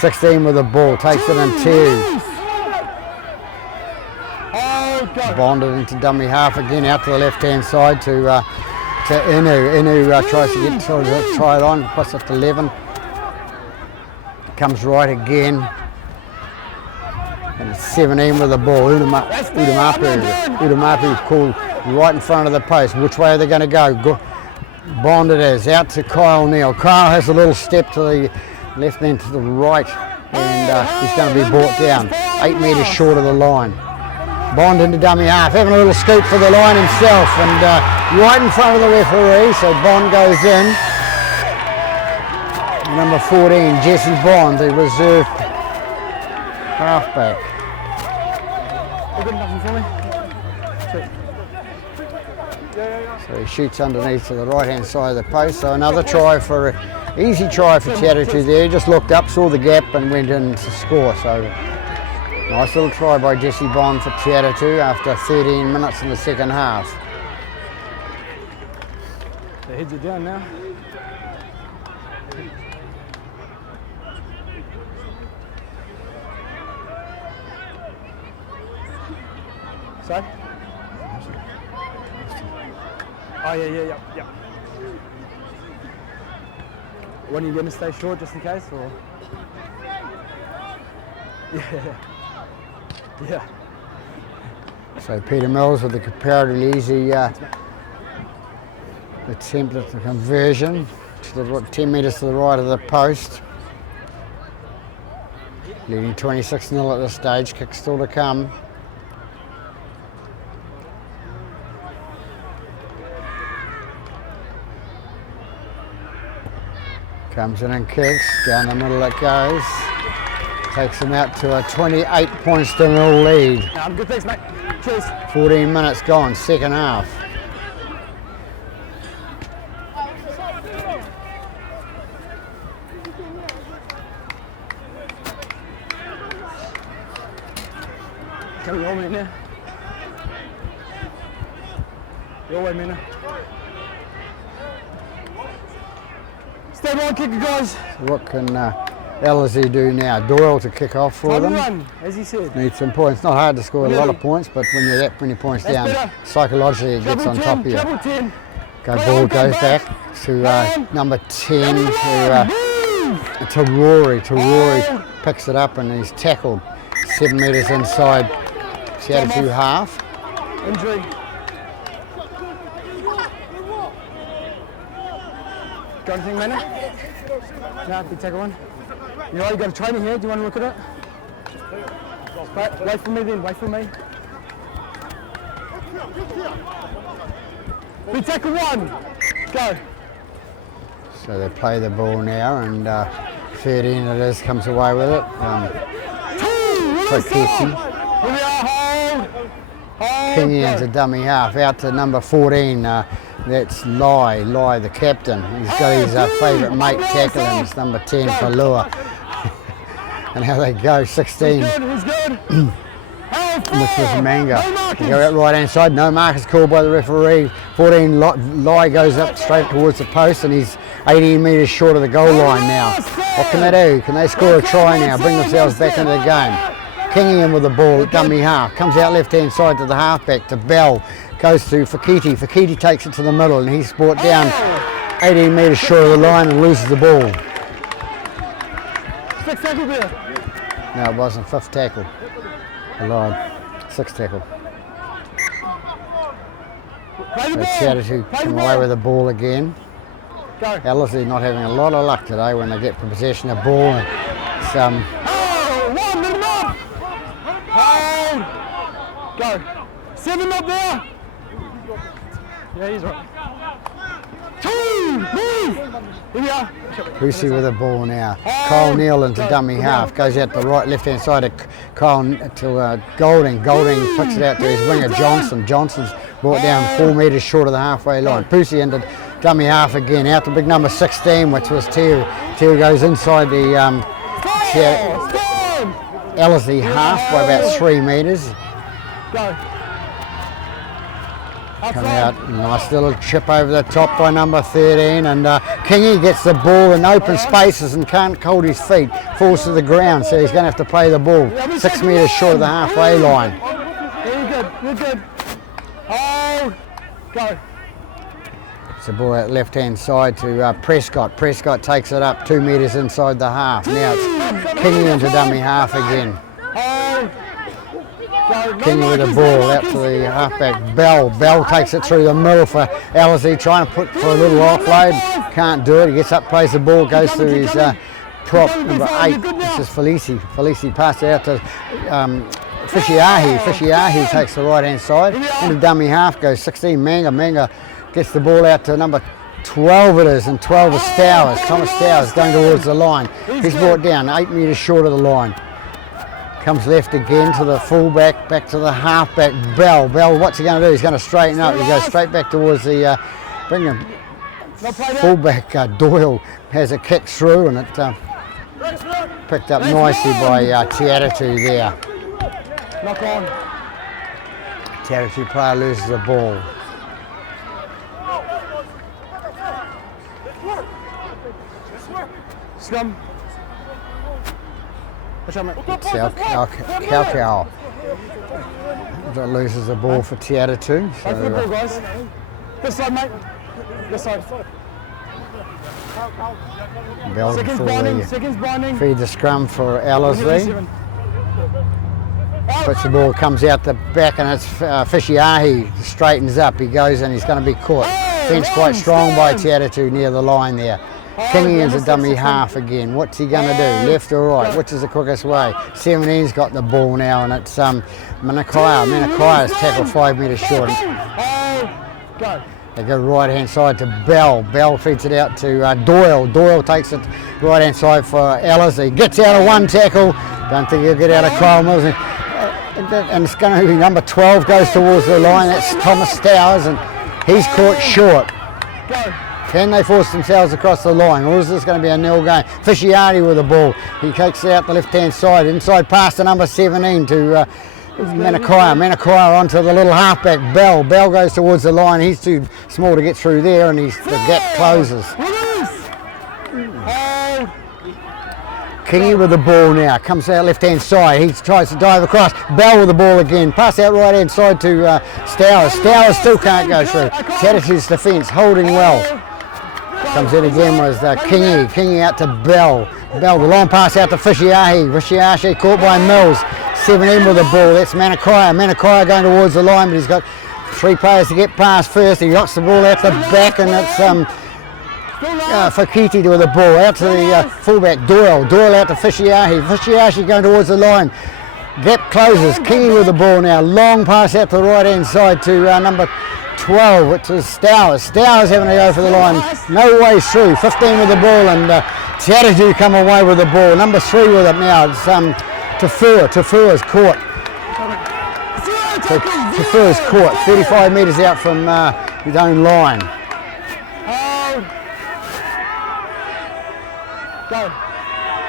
16 with the ball, takes it in tears. Bonded into dummy half again, out to the left hand side to Inu. Inu tries to get to the try line, puts it to 11. Comes right again. And it's 17 with the ball. Udamapu called right in front of the post. Which way are they going to go? Bond it is, out to Kyle Neal. Kyle has a little step to the left and to the right, and he's going to be brought down 8 metres short of the line. Bond into dummy half, having a little scoop for the line himself, and right in front of the referee, so Bond goes in. Number 14, Jesse Bond, the reserve halfback. So he shoots underneath to the right hand side of the post. So another try for, easy try for Atatu there. He just looked up, saw the gap and went in to score. So nice little try by Jesse Bond for Atatu after 13 minutes in the second half. The heads are down now. Sorry? Oh, yeah. When are you going to stay short just in case, or? Yeah. So Peter Mills with the comparatively easy attempt at the conversion to the 10 metres to the right of the post. Leading 26-0 at this stage, kick still to come. Comes in and kicks, down the middle it goes. Takes them out to a 28 points to 0 lead. I'm good, thanks mate. Cheers. 14 minutes gone, second half. Can we all in there? Your way, Mina. Stand on, kicker, guys. So what can Ellerslie do now? Doyle to kick off for Time to them. run, as he said. Need some points. Not hard to score a lot of points, but when you're that many points That's down, better. psychologically it gets Double on 10, top of you. double 10. Go Play ball on, go goes back to number 10 to Rory. Rory picks it up and he's tackled 7 metres inside Atatu half. Injury. Got anything, man? No, big tackle one. You know, you got a trainer here. Do you want to look at it? Wait for me then, wait for me. Big tackle one. Go. So they play the ball now and 13 it is, comes away with it. Fakiti. Here we are, hold. Kingy into dummy half, out to number 14. That's Lai, the captain. He's got his favourite mate tackling, it's number 10 for Lua. And how they go, 16. He's good. Which was Manga. They go out right hand side, no mark is called by the referee. 14 Lai goes up straight towards the post and he's 18 metres short of the goal line now. What can they do? Can they score a try now, bring themselves back into the game? Kingy in with the ball at dummy half, comes out left hand side to the halfback to Bell, goes to Fakiti. Fakiti takes it to the middle and he's brought down 18 metres short of the line and loses the ball. Sixth tackle there. No, it wasn't, 5th tackle. Alive. 6th tackle. Play the So ball. Atatu Play the come ball. away with the ball again. Go. Ellerslie not having a lot of luck today when they get possession of ball. And it's, Hold. 1 minute up. Hold. Go. 7 up there. Yeah, he's right. 2. Move. Here we are. Pussy with the ball now. Cole Neal into dummy half. Goes out the right left hand side to Cole to Golding. Golding puts it out to his winger Johnson. Johnson's brought down 4 metres short of the halfway line. Pussy into dummy half again. Out to big number 16, which was Teal. Teal goes inside the Ellerslie half by about 3 metres. Go. Come out, nice little chip over the top by number 13, and Kingy gets the ball in open spaces and can't hold his feet, falls to the ground, so he's going to have to play the ball 6 metres short of the halfway line. You're good. Hold. Go. It's a ball out left hand side to Prescott. Prescott takes it up 2 metres inside the half. Now it's Kingy into dummy half again. Hold. Go. Kingy with the ball out to the halfback Bell. Bell takes it through the middle for Ellerslie, trying to put for a little offload. Can't do it. He gets up, plays the ball, goes to his prop number 8. This is Felici. Felici passes it out to Fishiahi. Fishiahi takes the right hand side. Into dummy half goes 16 Manga. Manga gets the ball out to number 12 it is, and 12 is Stowers. Thomas Stowers going towards the line. He's brought down 8 metres short of the line. Comes left again to the fullback, back to the halfback, Bell. Bell, what's he going to do? He's going to straighten up. He goes straight back towards the fullback. Doyle has a kick through, and it picked up nicely by Atatu there. Knock on. Atatu player loses the ball. Scrum. Calcal that loses the ball for Atatu. Wait for the ball, guys. This side, mate. This side. Bell Seconds for binding. the Seconds binding. feed the scrum for Ellerslie. Puts the ball, comes out the back, and it's Fishiahi straightens up. He goes and he's going to be caught. Fence quite strong by Atatu near the line there. Kingy into dummy half again. What's he going to do? Left or right? Which is the quickest way? 17's got the ball now, and it's Manakaya. Manakaya's tackled 5 metres short. Go. They go right hand side to Bell. Bell feeds it out to Doyle. Doyle takes it right hand side for Ellerslie. Gets out of one tackle. Don't think he'll get out of Kyle Mills. And it's going to be number 12 goes towards the line. That's Thomas Stowers, and he's caught short. Go. Can they force themselves across the line, or is this going to be a nil game? Fishiati with the ball. He takes it out the left-hand side. Inside pass to number 17 to Manakaya. Manakaya onto the little halfback, Bell. Bell goes towards the line. He's too small to get through there, and the gap closes. Hold. Kingy with the ball now, comes out left hand side, he tries to dive across, Bell with the ball again, pass out right hand side to Stowers, Stowers still can't go through, Atatu's defence holding well, comes in again with Kingy out to Bell, the long pass out to Fishiahi caught by Mills, 7M with the ball, that's Manakaya going towards the line, but he's got 3 players to get past first, he knocks the ball out the back and it's Fakiti with the ball, out to the fullback, Doyle out to Fishiahi going towards the line, gap closes, Kingy with the ball now, long pass out to the right hand side to number 12, which is Stowers having to go for the line, no way through, 15 with the ball and Atatu come away with the ball, number 3 with it now, it's Tafua's caught. Tafua's caught, 35 metres out from his own line. Go.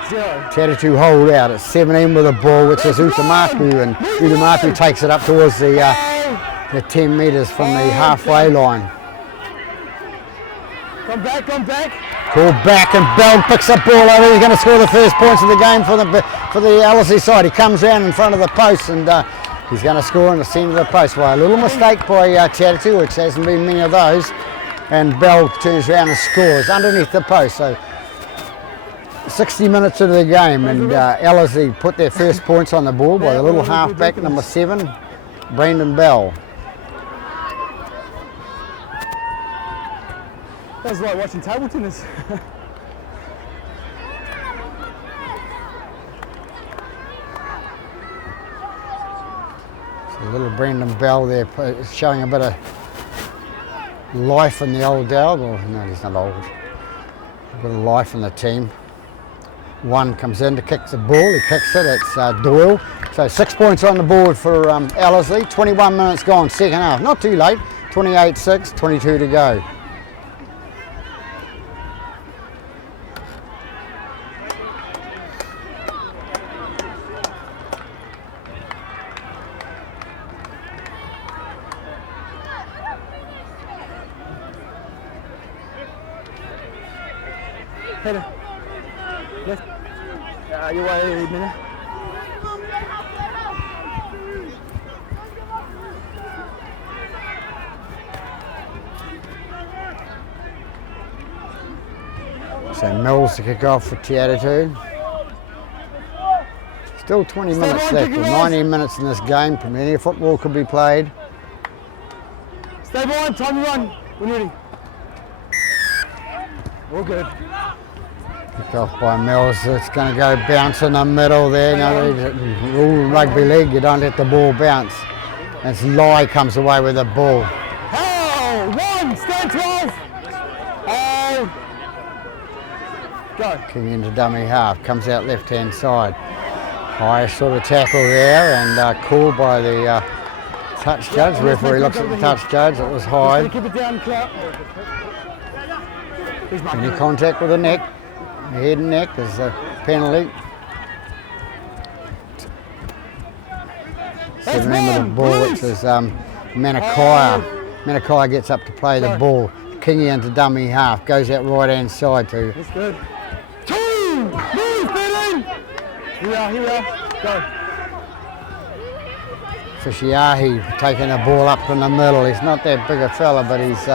0. Atatu hold out at 17 with the ball, which is Utamaku, and Utamaku takes it up towards the 10 metres from the halfway line. Come back. Call back and Bell picks up ball over. He's going to score the first points of the game for the Ellerslie side. He comes round in front of the post and he's going to score in the centre of the post. Well, a little mistake by Atatu, which hasn't been many of those, and Bell turns around and scores underneath the post. So 60 minutes into the game and Ellerslie put their first points on the board by the little halfback, number 7, Brandon Bell. That was like watching table tennis. So little Brandon Bell there showing a bit of life in the old dog. Well, no, he's not old. A bit of life in the team. One comes in to kick the ball, he kicks it, it's Doyle. So 6 points on the board for Ellerslie, 21 minutes gone, second half, not too late, 28-6, 22 to go. Header. Left. Your way, Minna. So Mills to kick off for Atatu. Still 20 minutes left, or 19 minutes in this game. Plenty of football could be played. Stay behind, time to run. We're ready. All good. Kicked off by Mills, it's going to go bounce in the middle there. Rule rugby league, you don't let the ball bounce. As Lai comes away with the ball. Oh, 1, stand 12. Oh. Go. Kicking into dummy half, comes out left hand side. High sort of tackle there and called by the touch judge. Referee looks at the touch judge, it was high. Keep it down, Clark. Any contact with the neck, head and neck is a penalty. 7 with the ball, which is Manakaya. Manakaya gets up to play the ball. Kingy into dummy half, goes out right hand side to. That's good. 2, move, Berlin. Here we are, go. Fishiahi taking the ball up in the middle. He's not that big a fella, but he's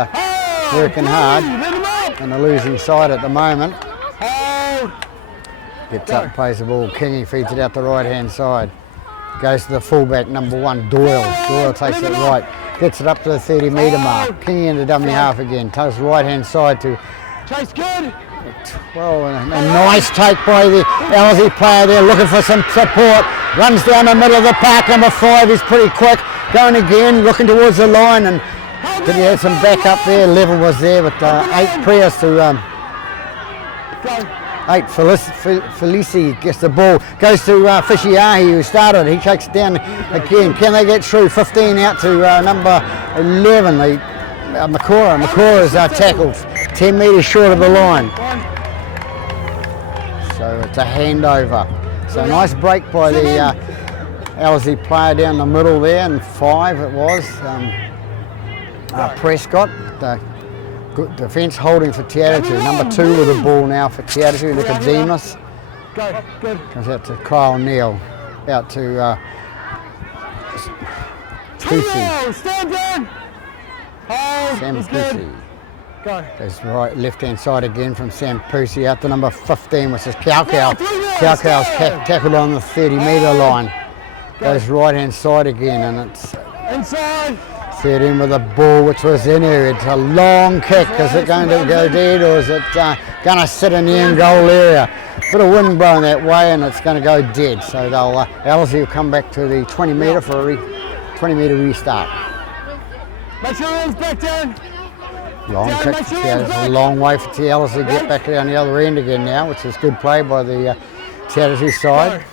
working hard. On the losing side at the moment. Gets up, plays the ball. Kingy feeds it out the right hand side. Goes to the fullback, number 1, Doyle. Doyle takes it right. Gets it up to the 30 metre mark. Kingy into dummy half again. Takes the right hand side to Chase good. 12. And a nice take by the Ellerslie player there, looking for some support. Runs down the middle of the park. Number 5 is pretty quick. Going again, looking towards the line. And did he have some backup there? Level was there, but 8 prayers to 8. Felici gets the ball, goes to Fishiahi who started. He takes it down again. Can they get through? 15 out to number 11. Makora. Makora's tackled 10 metres short of the line. So it's a handover. So nice break by the Ellerslie player down the middle there, and 5 it was. Prescott Good defence holding for Te Atatu. Number 2 with the ball now for Te Atatu. Nicodemus. Go, good. Comes out to Kyle Neal. Out to Pussy. Stand down. Hold. Sam He's Pussy. good. Go. Goes right, left-hand side again from Sam Pussy. Out to number 15, which is Cow Cow. Cow Cow's tackled on the 30-metre line. Goes right-hand side again, and it's Inside. third in with the ball, which was in here. It's a long kick. Is it going to go dead, or is it going to sit in the end goal area? Bit of wind blowing that way, and it's going to go dead. So they'll Ellerslie will come back to the 20-metre for a 20-metre restart. Make sure everyone's back down. Long Down, kick make for sure Te everyone's Atatu. back. Long way for Te Atatu to get back down the other end again now, which is good play by the Te Atatu side. Go.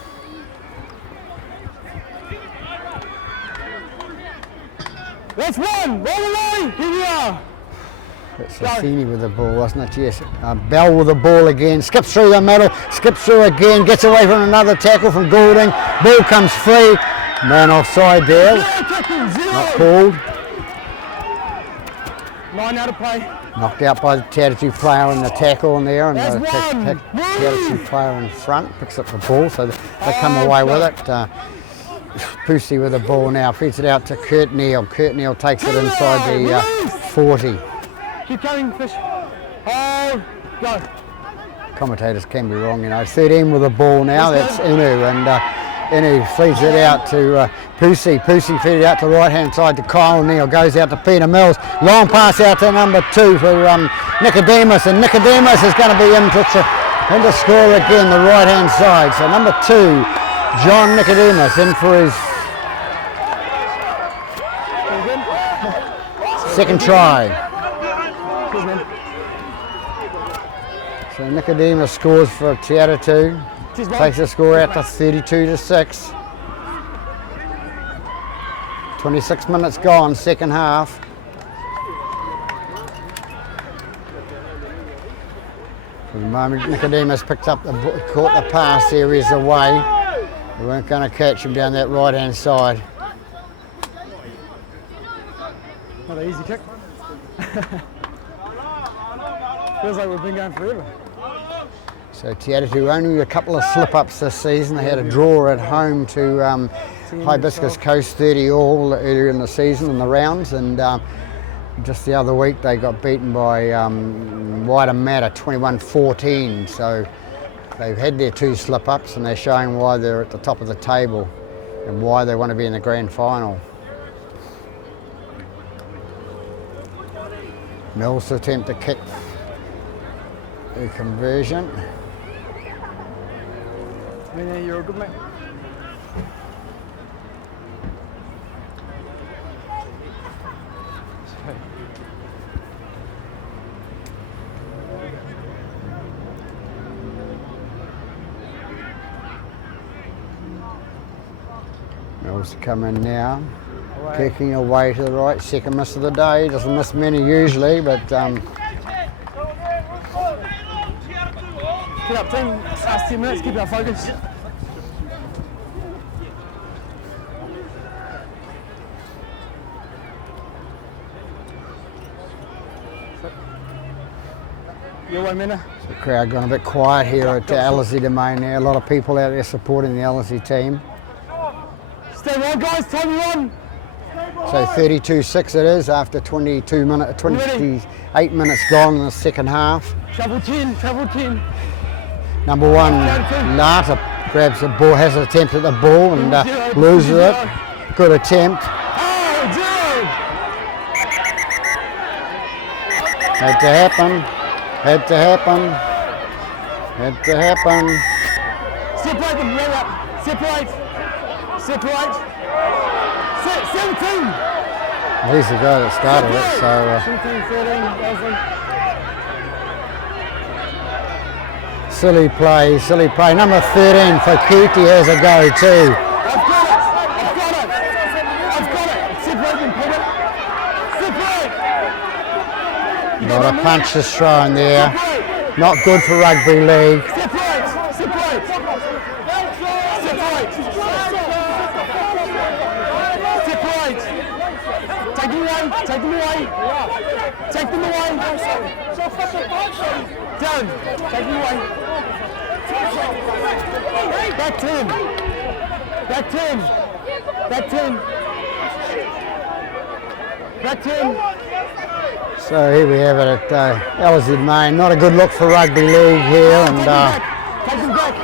That's one. Roll away. Here we are. It's Sassini with the ball, wasn't it? Yes. Bell with the ball again. Skips through the middle. Skips through again. Gets away from another tackle from Goulding. Ball comes free. Man offside there. Not called. 9 out of play. Knocked out by the Te Atatu player in the tackle in there, and There's the one. Te Atatu player in front picks up the ball, so they come away with it. Pussy with the ball now, feeds it out to Kurt Neal. Kurt Neal takes it inside the 40. Keep coming, fish. Hold. Go. Commentators can be wrong, you know. 13 with the ball now, that's Inu, and Inu feeds it out to Pussy. Pussy feeds it out to the right-hand side to Kyle Neal. Goes out to Peter Mills. Long pass out to number 2 for Nicodemus, and Nicodemus is going to be in to score again, the right-hand side. So number 2, John Nicodemus, in for his second try. So Nicodemus scores for Te Atatu. Takes the score out to 32-6. 26 minutes gone, second half. For the moment, Nicodemus picked up caught the pass there, he's away. They weren't going to catch him down that right-hand side. Not an easy kick. Feels like we've been going forever. So Te Atatu only a couple of slip-ups this season. They had a draw at home to Hibiscus Coast 30-all earlier in the season in the rounds, and just the other week they got beaten by Waitemata 21-14. So they've had their 2 slip-ups, and they're showing why they're at the top of the table and why they want to be in the grand final. Mills attempt to kick the conversion. Yeah, you're a good mate. Mills to come in now. Kicking away to the right, second miss of the day. Doesn't miss many usually, but Get up, team. Last 10 minutes, keep our focus. Your way, Mena. the crowd gone a bit quiet here at Ellerslie Domain now. A lot of people out there supporting the Ellerslie team. Stay well, guys. Time to run. So 32-6 it is after 28 minutes gone in the second half. Travel 10, travel 10. Number 1, Lata grabs the ball, has an attempt at the ball and loses it. Good attempt. Oh, 0. Had to happen. Had to happen. Had to happen. Separate them, roll up. Separate. Separate. 17. He's the guy that started it, so 17, 13, Ellerslie. silly play, silly play. Number 13 for Kuti has a go too. I've got it. I've got it. I've got it. Separate them, pull it. Separate. Not a punch is thrown there. Not good for rugby league. Separate. Separate. Separate. Separate. Take them away. Take them away. Take them away. Down. Take him away. Back 10. Back 10. Back 10. Back 10. So here we have it at Ellerslie Main. Not a good look for rugby league here, and Take him back.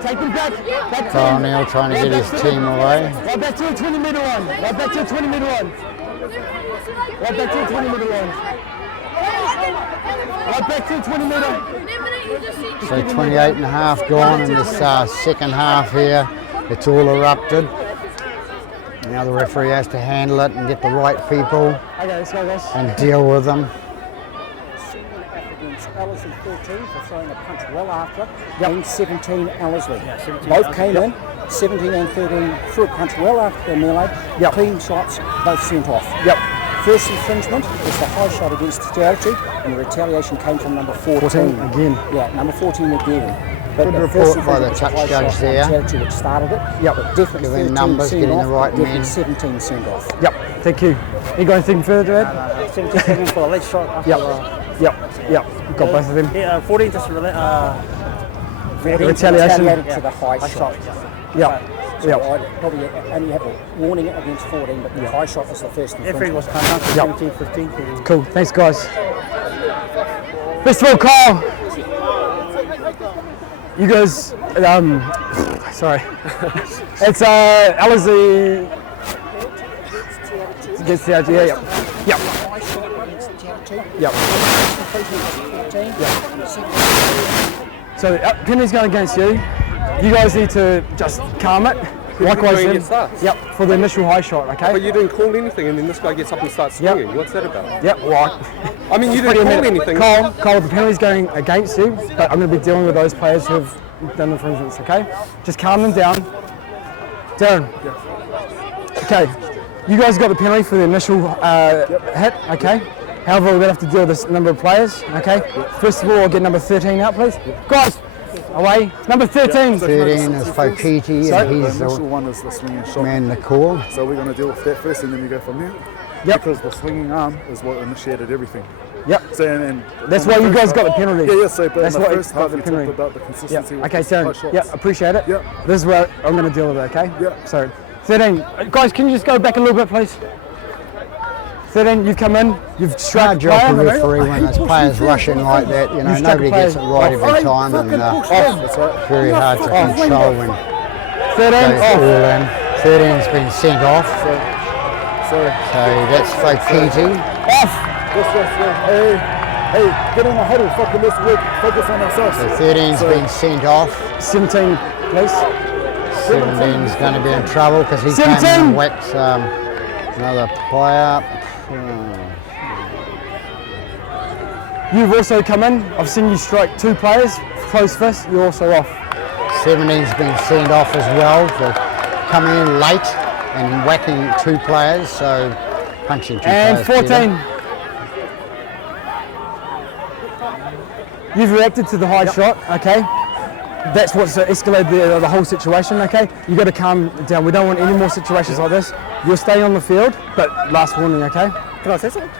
Take him back. Back 10. O'Neill trying to get his team away. Right back to the 20 metre line. Right back to the 20 metre line. Right back to the 20 metre line. Right back to the 20 metre. So 28 and a half gone in this second half here. It's all erupted. Now the referee has to handle it and get the right people Okay, let's go, guys. and deal with them. Against Ellerslie 13 for throwing a punch well after, and 17 Ellerslie. Both came in, 17 and 13 threw a punch well after their melee. Clean shots, both sent off. First infringement was the high shot against Atatu, and the retaliation came from number 14. Again. Yeah, number 14 again. But Good the report first by the infringement was touch high judge shot there. on Atatu, which started it. But definitely Giving 13 numbers, sent getting off, the right definitely men. 17 sent off. Yep, thank you. You got anything further to add? 17 for the late shot after Yep, yep. Got both of them. 14 just 14 Retaliation. retaliated to the high shot. Yep, So yep. I'd probably only have a warning against 14, but the high shot was the first everything was infringement. down to 17, 15. Cool, thanks guys. First of all, Kyle, you guys, sorry, it's Ellerslie against the idea, yep. High shot against Atatu. Yep. So penalty's going against you. You guys need to just calm it. Likewise, doing then, against us? yep, for the initial high shot, okay? But you didn't call anything, and then this guy gets up and starts swinging. What's that about? Yep, right. I mean, you didn't call anything. Kyle, the penalty's going against you, but I'm going to be dealing with those players who have done infringements, okay? Just calm them down. Darren. Okay, you guys got the penalty for the initial hit, okay? However, we're going to have to deal with this number of players, okay? First of all, I'll get number 13 out, please. Guys, away. Number 13. 13 is Fokiti, and he's The initial the one is the swinging shot. man the call. So we're going to deal with that first, and then we go from there. Yep. Because the swinging arm is what initiated everything. Yep. So and That's in the why you first guys got the penalty. Yeah, yeah. So but That's in the why first you got half, the we penalty. talked about the consistency. Yep. with Okay, the high Darren. shots. Yeah, appreciate it. Yep. This is where I'm going to deal with it, okay? Yep. So, 13. Guys, can you just go back a little bit, please? 13, you've come in, you've struck Hard job for player. referee when there's players rushing like that. You know, You struck nobody a player. gets it right every time, and very hard to control when 13, goes all in. 13's been sent off, so that's Fokiti. off. Hey, get in the huddle. Fucking let's work. Focus on ourselves. So 13's been sent off. 17, please. 17's going to be in trouble because he came in 17. and whacked another player. You've also come in, I've seen you strike 2 players, close fist, you're also off. 17's been sent off as well for coming in late and whacking 2 players, so punching 2 And players. 14. You've reacted to the high shot, okay? That's what's escalated the whole situation, okay? You got to calm down. We don't want any more situations like this. You'll stay on the field, but last warning, okay? Can I say something?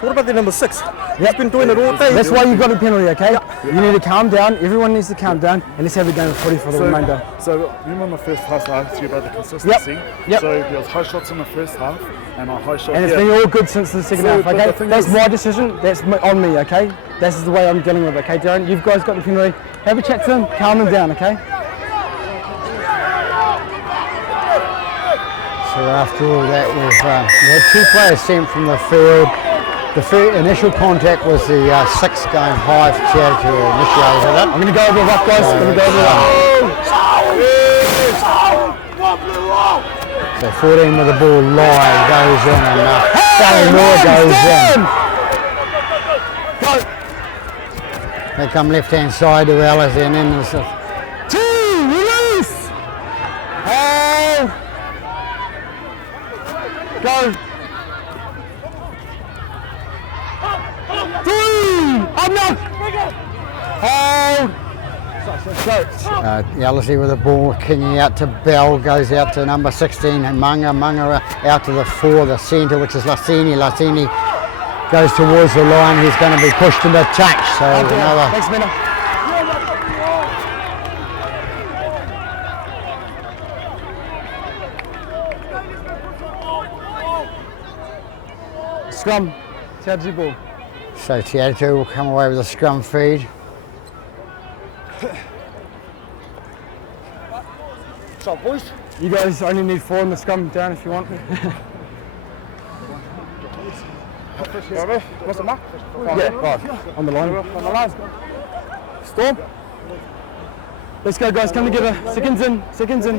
What about the number 6? He's been doing it all day. That's why you got a penalty, okay? You need to calm down. Everyone needs to calm down, and let's have a game of footy for the remainder. So remember in the first half, I asked you about the consistency. Yep. So there was high shots in the first half, and a high shot. And it's been all good since the second So, half, but the okay? thing That's is- my decision. That's on me, okay? This is the way I'm dealing with it, okay, Darren? You guys got the penalty. Have a chat to them, calm them down, okay? So after all that, we had 2 players sent from the field. The initial contact was the 6 going high for Atatu who initiated it. I'm going to go over the rough, guys. I'm going to go over the So 14 with the ball live goes in, and Sally Moore goes in. They come left hand side to Ellerslie, and then there's a 2, release! Hold! Go! 3, up now! Hold! Go! Ellerslie with the ball, kicking out to Bell, goes out to number 16, and Manga out to the 4, the centre, which is Lassini. Lassini goes towards the line. He's going to be pushed into touch. So another. Thanks, Mena. Scrum. Te ball. So Atatu will come away with a scrum feed. So, boys. You guys only need 4 in the scrum down if you want. What's the mark? Yeah, right. On the line. On the line. Storm. Let's go, guys. Come together. Seconds in. Seconds in.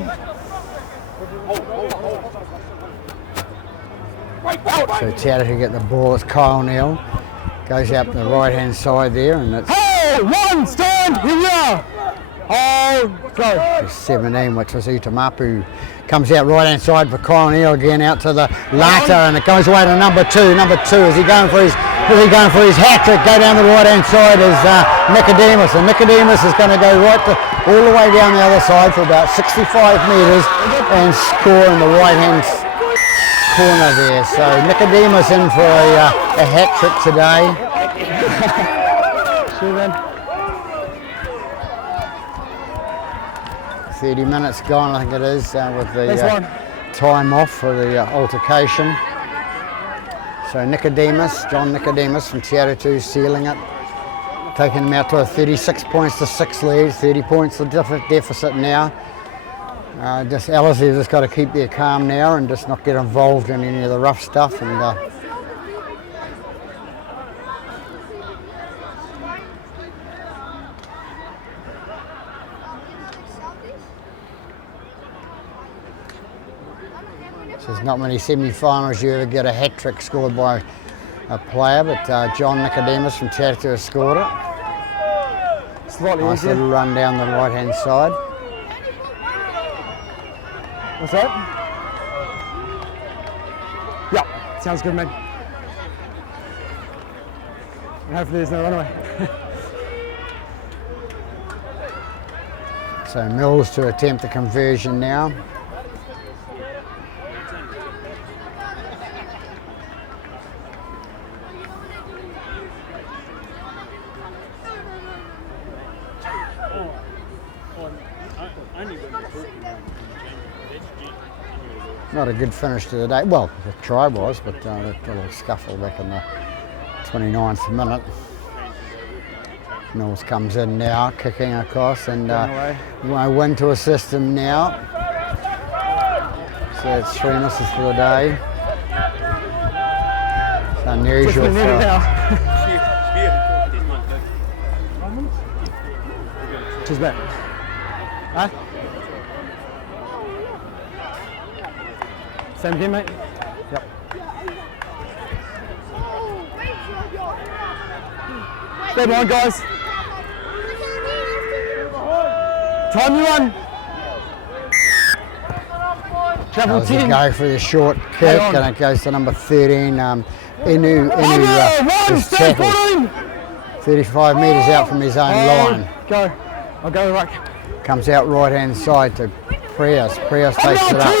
So Atatu get the ball. It's Kyle Neal. Goes out the right hand side there, and it's One, stand, here we are. Go. 17, which was Utamapu. Comes out right hand side for Kyle Neal again, out to the Lata, and it goes away to number 2. Number 2, is he going for his hat trick? Go down the right hand side is Nicodemus, and Nicodemus is going to go all the way down the other side for about 65 metres and score in the right hand corner there. So Nicodemus in for a hat trick today. Sure, man. 30 minutes gone, I think it is, with the Next one. time off for the altercation. So Nicodemus, John Nicodemus from Atatu sealing it, taking him out to a 36 points to 6 lead, 30 points of deficit now. Just Ellerslie just got to keep their calm now and just not get involved in any of the rough stuff. And there's not many semi-finals you ever get a hat trick scored by a player, but John Nicodemus from Atatu has scored it. Slightly Nice easier. little run down the right hand side. What's that? Yeah, sounds good, man. And hopefully there's no runaway. So Mills to attempt the conversion now. Not a good finish to the day. Well, the try was, but that little scuffle back in the 29th minute. Mills comes in now, kicking across, and win to assist him now. So it's 3 misses for the day. It's unusual Cheers, mate. Huh? Same again, mate? Yep. Stay on, guys. Time you run. Travel Does he 10. go for the short kick, and it goes to number 13. Inu is tackled 35 metres out from his own line. Go. I'll go right. Comes out right hand side to Prius. Prius takes it up.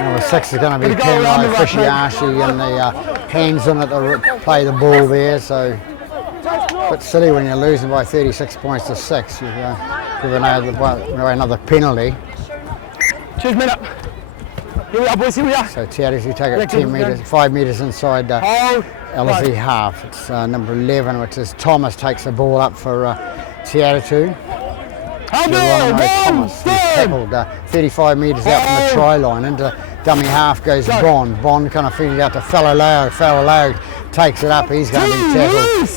Number 6 is going to be Penrose Fishiashi, and the hands on it to play the ball there. So a bit silly when you're losing by 36 points to 6. You've given another penalty. Cheers, man up. Here we are, boys. Here we are. So Atatu take it 10 metres, 5 metres inside Ellerslie half. It's number 11, which is Thomas, takes the ball up for Atatu. Thomas, he's tackled 35 metres out from the try line. Into dummy half goes Bond. Bond kind of feeds it out to Fallow. Fallow takes it up. He's going to be tackled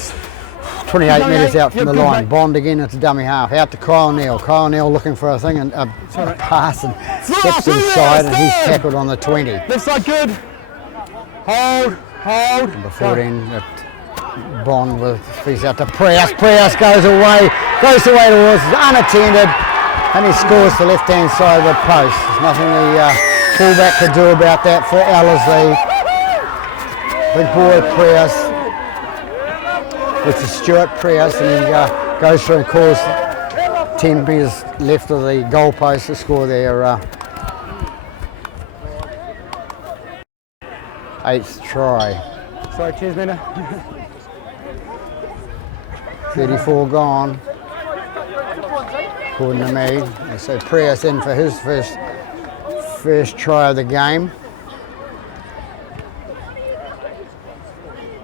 28 metres out from the line. Bond again into dummy half. Out to Kyle Neal. Kyle Neal looking for a thing and a pass and steps inside, and he's tackled on the 20. Left side good. Hold. Number 14, Bond with feeds out to Prius. Prius goes away towards unattended, and he scores the left hand side of the post. There's nothing the fullback could do about that for Ellerslie. Big boy Prius, with the Stuart Prius, and he goes through and calls 10 metres left of the goalpost to score their 8th try. Sorry, cheers, Mina. 34 gone. According to me. And so Prius in for his first try of the game.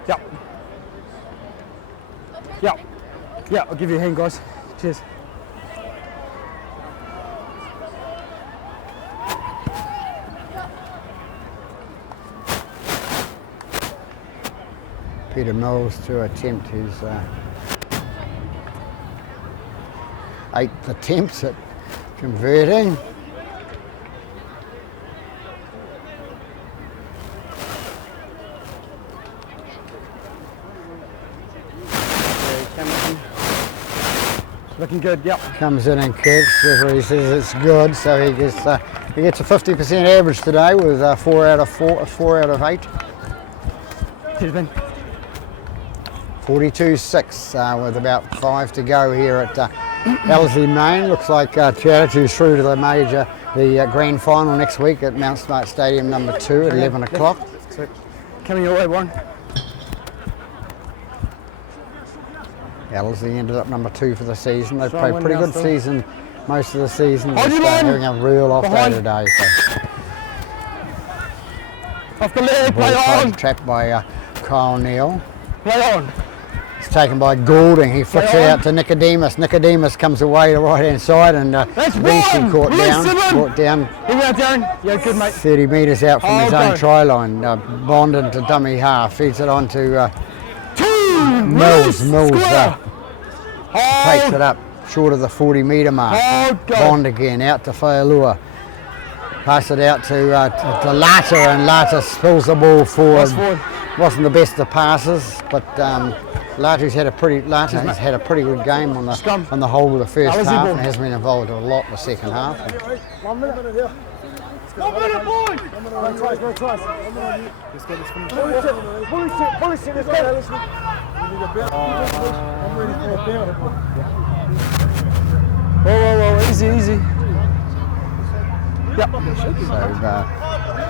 Yep. Yep. Yeah, I'll give you a hand, guys. Cheers. Peter Mills to attempt his 8th attempts at converting. Looking good, yep. Comes in and kicks. Referee says it's good, so he gets a 50% average today with 4 out of 8. Cheers, Ben. 42-6 with about 5 to go here at Ellerslie Main. Looks like Atatu's through to the grand final next week at Mount Smart Stadium number 2 at 11 o'clock. So, coming your way, Warren. Ellerslie ended up number 2 for the season. They Sharman played pretty good still. season most of the season. Hold Just your line. having a real off day Behind. today. So. Off the leg, Ball play tried on. trapped by Kyle Neal. Play on. It's taken by Goulding. He flicks it out to Nicodemus. Nicodemus comes away to the right hand side and eventually one. brought Blue down. Here we are, Darren. Yeah, good, mate. 30 metres out from his own go. try line. Bonded to dummy half. Feeds it on to 2. Mills. Mills Square. takes Hold. it up short of the 40 metre mark. Hold, go. Bond again out to Whaialua. Pass it out to Lata, and Lata spills the ball forward. Forward. Wasn't the best of passes, but Lata's had a pretty good game on the whole of the first Ellerslie half ball. and has been involved a lot in the second half. 1 minute here. 1 minute, boys! No tries. Let's get this finished. Police, let's go. I'm ready for a penalty. Whoa, easy. Yep. So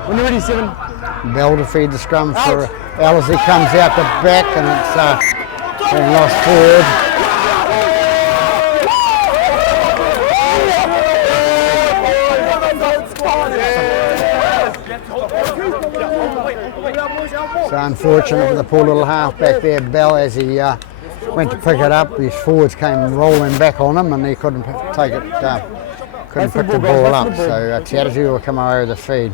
When you're ready, 7. Bell to feed the scrum for Ellerslie, comes out the back and it's been lost forward. So unfortunate for the poor little halfback there, Bell, as he went to pick it up, his forwards came rolling back on him and he couldn't take it, couldn't pick the ball up. So Atatu will come away with the feed.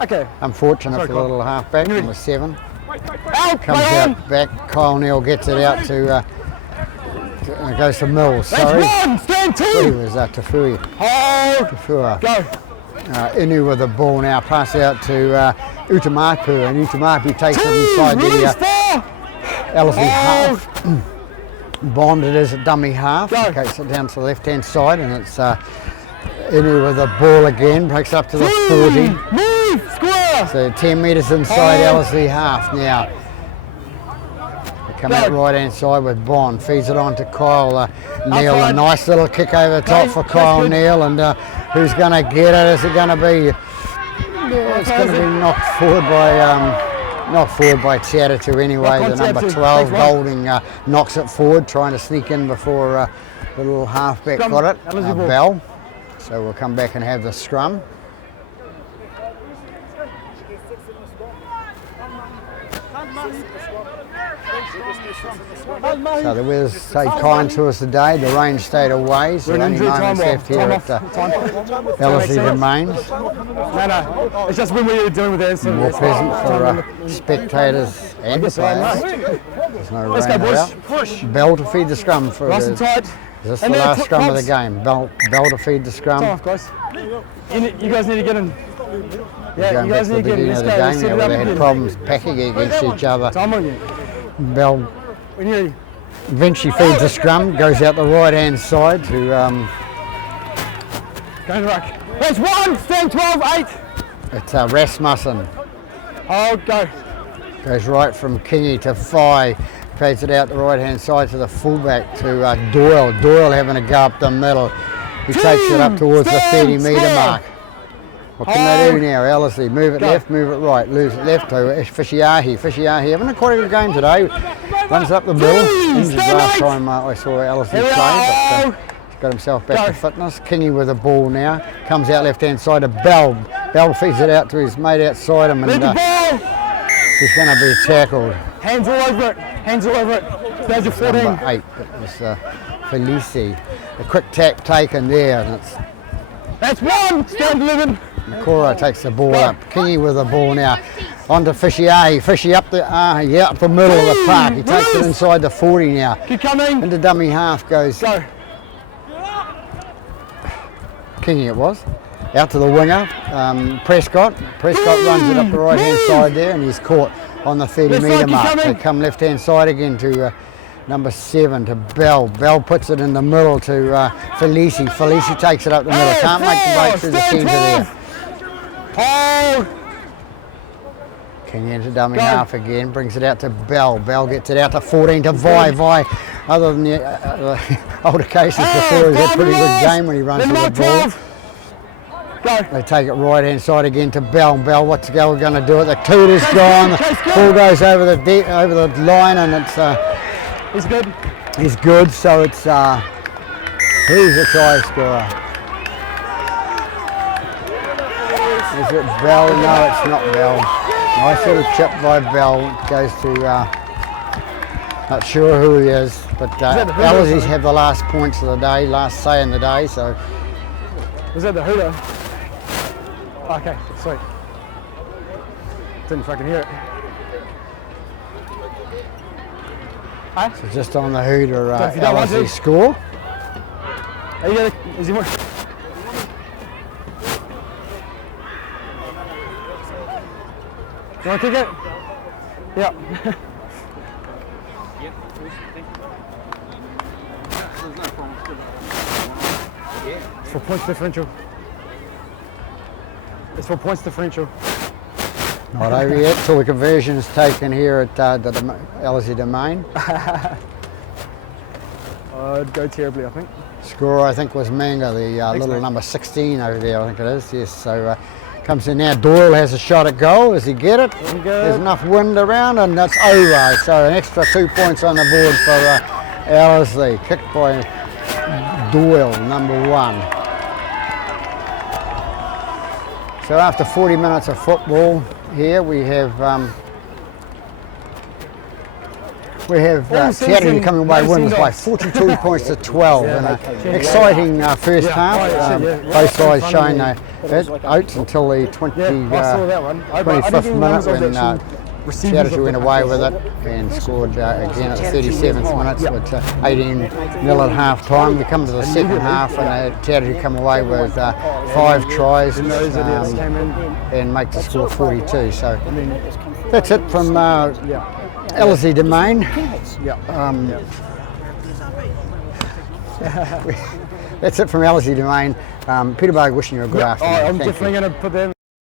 Okay. Unfortunate for the little halfback, number 7. Comes out back, Kyle Neal gets it out to, goes to Mills, sorry. That's 1, stand 2. He was Tafui. Hold. Tafua. Go. Inu with the ball now, pass out to Utamapu, and Utamapu takes it inside Release the 4. Ellerslie half. Bonded as a dummy half, Go. takes it down to the left hand side, and it's Inu with the ball again, breaks up to the 40. Move. Square. So 10 metres inside Ellerslie half now. They come out right hand side with Bond, feeds it on to Kyle Neal. A nice little kick over the top for Kyle Neal, and who's going to get it? Is it going to be? It's going to be knocked forward by Atatu anyway. The number 12 Golding knocks it forward, trying to sneak in before the little halfback got it. Bell. So we'll come back and have the scrum. So the weather's stayed kind to us today. The rain stayed away, so only moments left here at Ellerslie remains. No, it's just when we were doing with this. More pleasant for spectators and players. There's no rain about. Push. Bell to feed the scrum for Nice and tight. Is this the last scrum of the game? Bell to feed the scrum. Off, guys. You guys need to get in. Yeah, Going you back guys to need the to get in. beginning Let's of go. the Let's game set now it where up they had again. problems packing against each other. Time on you. Bell When you're ready. eventually feeds the scrum, goes out the right hand side to Go in the ruck. That's 1, stand 12, 8. it's Rasmussen. Hold, go. Goes right from Kingy to Fye, feeds it out the right hand side to the fullback to Doyle. Doyle having a go up the middle. He takes it up towards the 30 metre mark. What can they do now? Ellerslie, move it left, move it right, lose it left to Fishiahi. Fishiahi having quite a good game today. Runs up the middle. Injured last time I saw Ellerslie play, but he's got himself back to fitness. Kingy with the ball now. Comes out left hand side to Bell. Bell feeds it out to his mate outside him, and he's going to be tackled. Hands all over it. Hands all over it. There's your 14. Number 8. It was Felici. A quick tap taken there, and it's That's one. Stand 11. Nakora takes the ball up. Kingy with the ball now. On to Fishiahi. Fishy up the up the middle of the park. He takes it inside the 40 now. Keep coming. Into dummy half goes Go. Kingy it was. Out to the winger. Prescott. Prescott runs it up the right hand side there, and he's caught on the 30 metre mark. They come left hand side again to number 7 to Bell. Bell puts it in the middle to Felici. Felici takes it up the middle. Can't make the break through the centre there. King into dummy half again, brings it out to Bell. Bell gets it out to 14 to Vi. Vi, other than the older cases before, he's had a pretty good game when he runs with the ball. They take it right hand side again to Bell. Bell, what's Bell going to do it? The tooter's gone. The ball goes over the line, and it's he's good. He's good. So it's who's the try scorer? Is it Bell? No, it's not Bell. Nice little chip by Bell. Goes to not sure who he is, but Ellerslie have the last points of the day, last say in the day. So Was that the hooter? Okay, sweet. Didn't fucking hear it. So just on the hooter, if you don't want Ellerslie to. score. Are you gonna, is he more? You want to kick it? Yeah. It's for points differential. It's for points differential. Not over yet till the conversion's taken here at the Ellerslie domain. It'd go terribly, I think. Scorer, I think, was Manga, the little number 16 over there, I think it is. Yes, so comes in now. Doyle has a shot at goal. Does he get it? There's enough wind around, and that's over. So an extra 2 points on the board for Ellerslie. Kicked by Doyle, number 1. So after 40 minutes of football here, we have Atatu coming away winners by 42 points to 12 in an exciting first half. Both sides showing it out until the 25th minute when Atatu went away with it and scored again at the 37th minute with 18-0 at half time. We come to the second half and Atatu come away with 5 tries and make the score 42. So that's it from Ellerslie domain. That's it from Ellerslie domain. Peterborough wishing you a good afternoon. I'm Thank definitely you. going to put that in.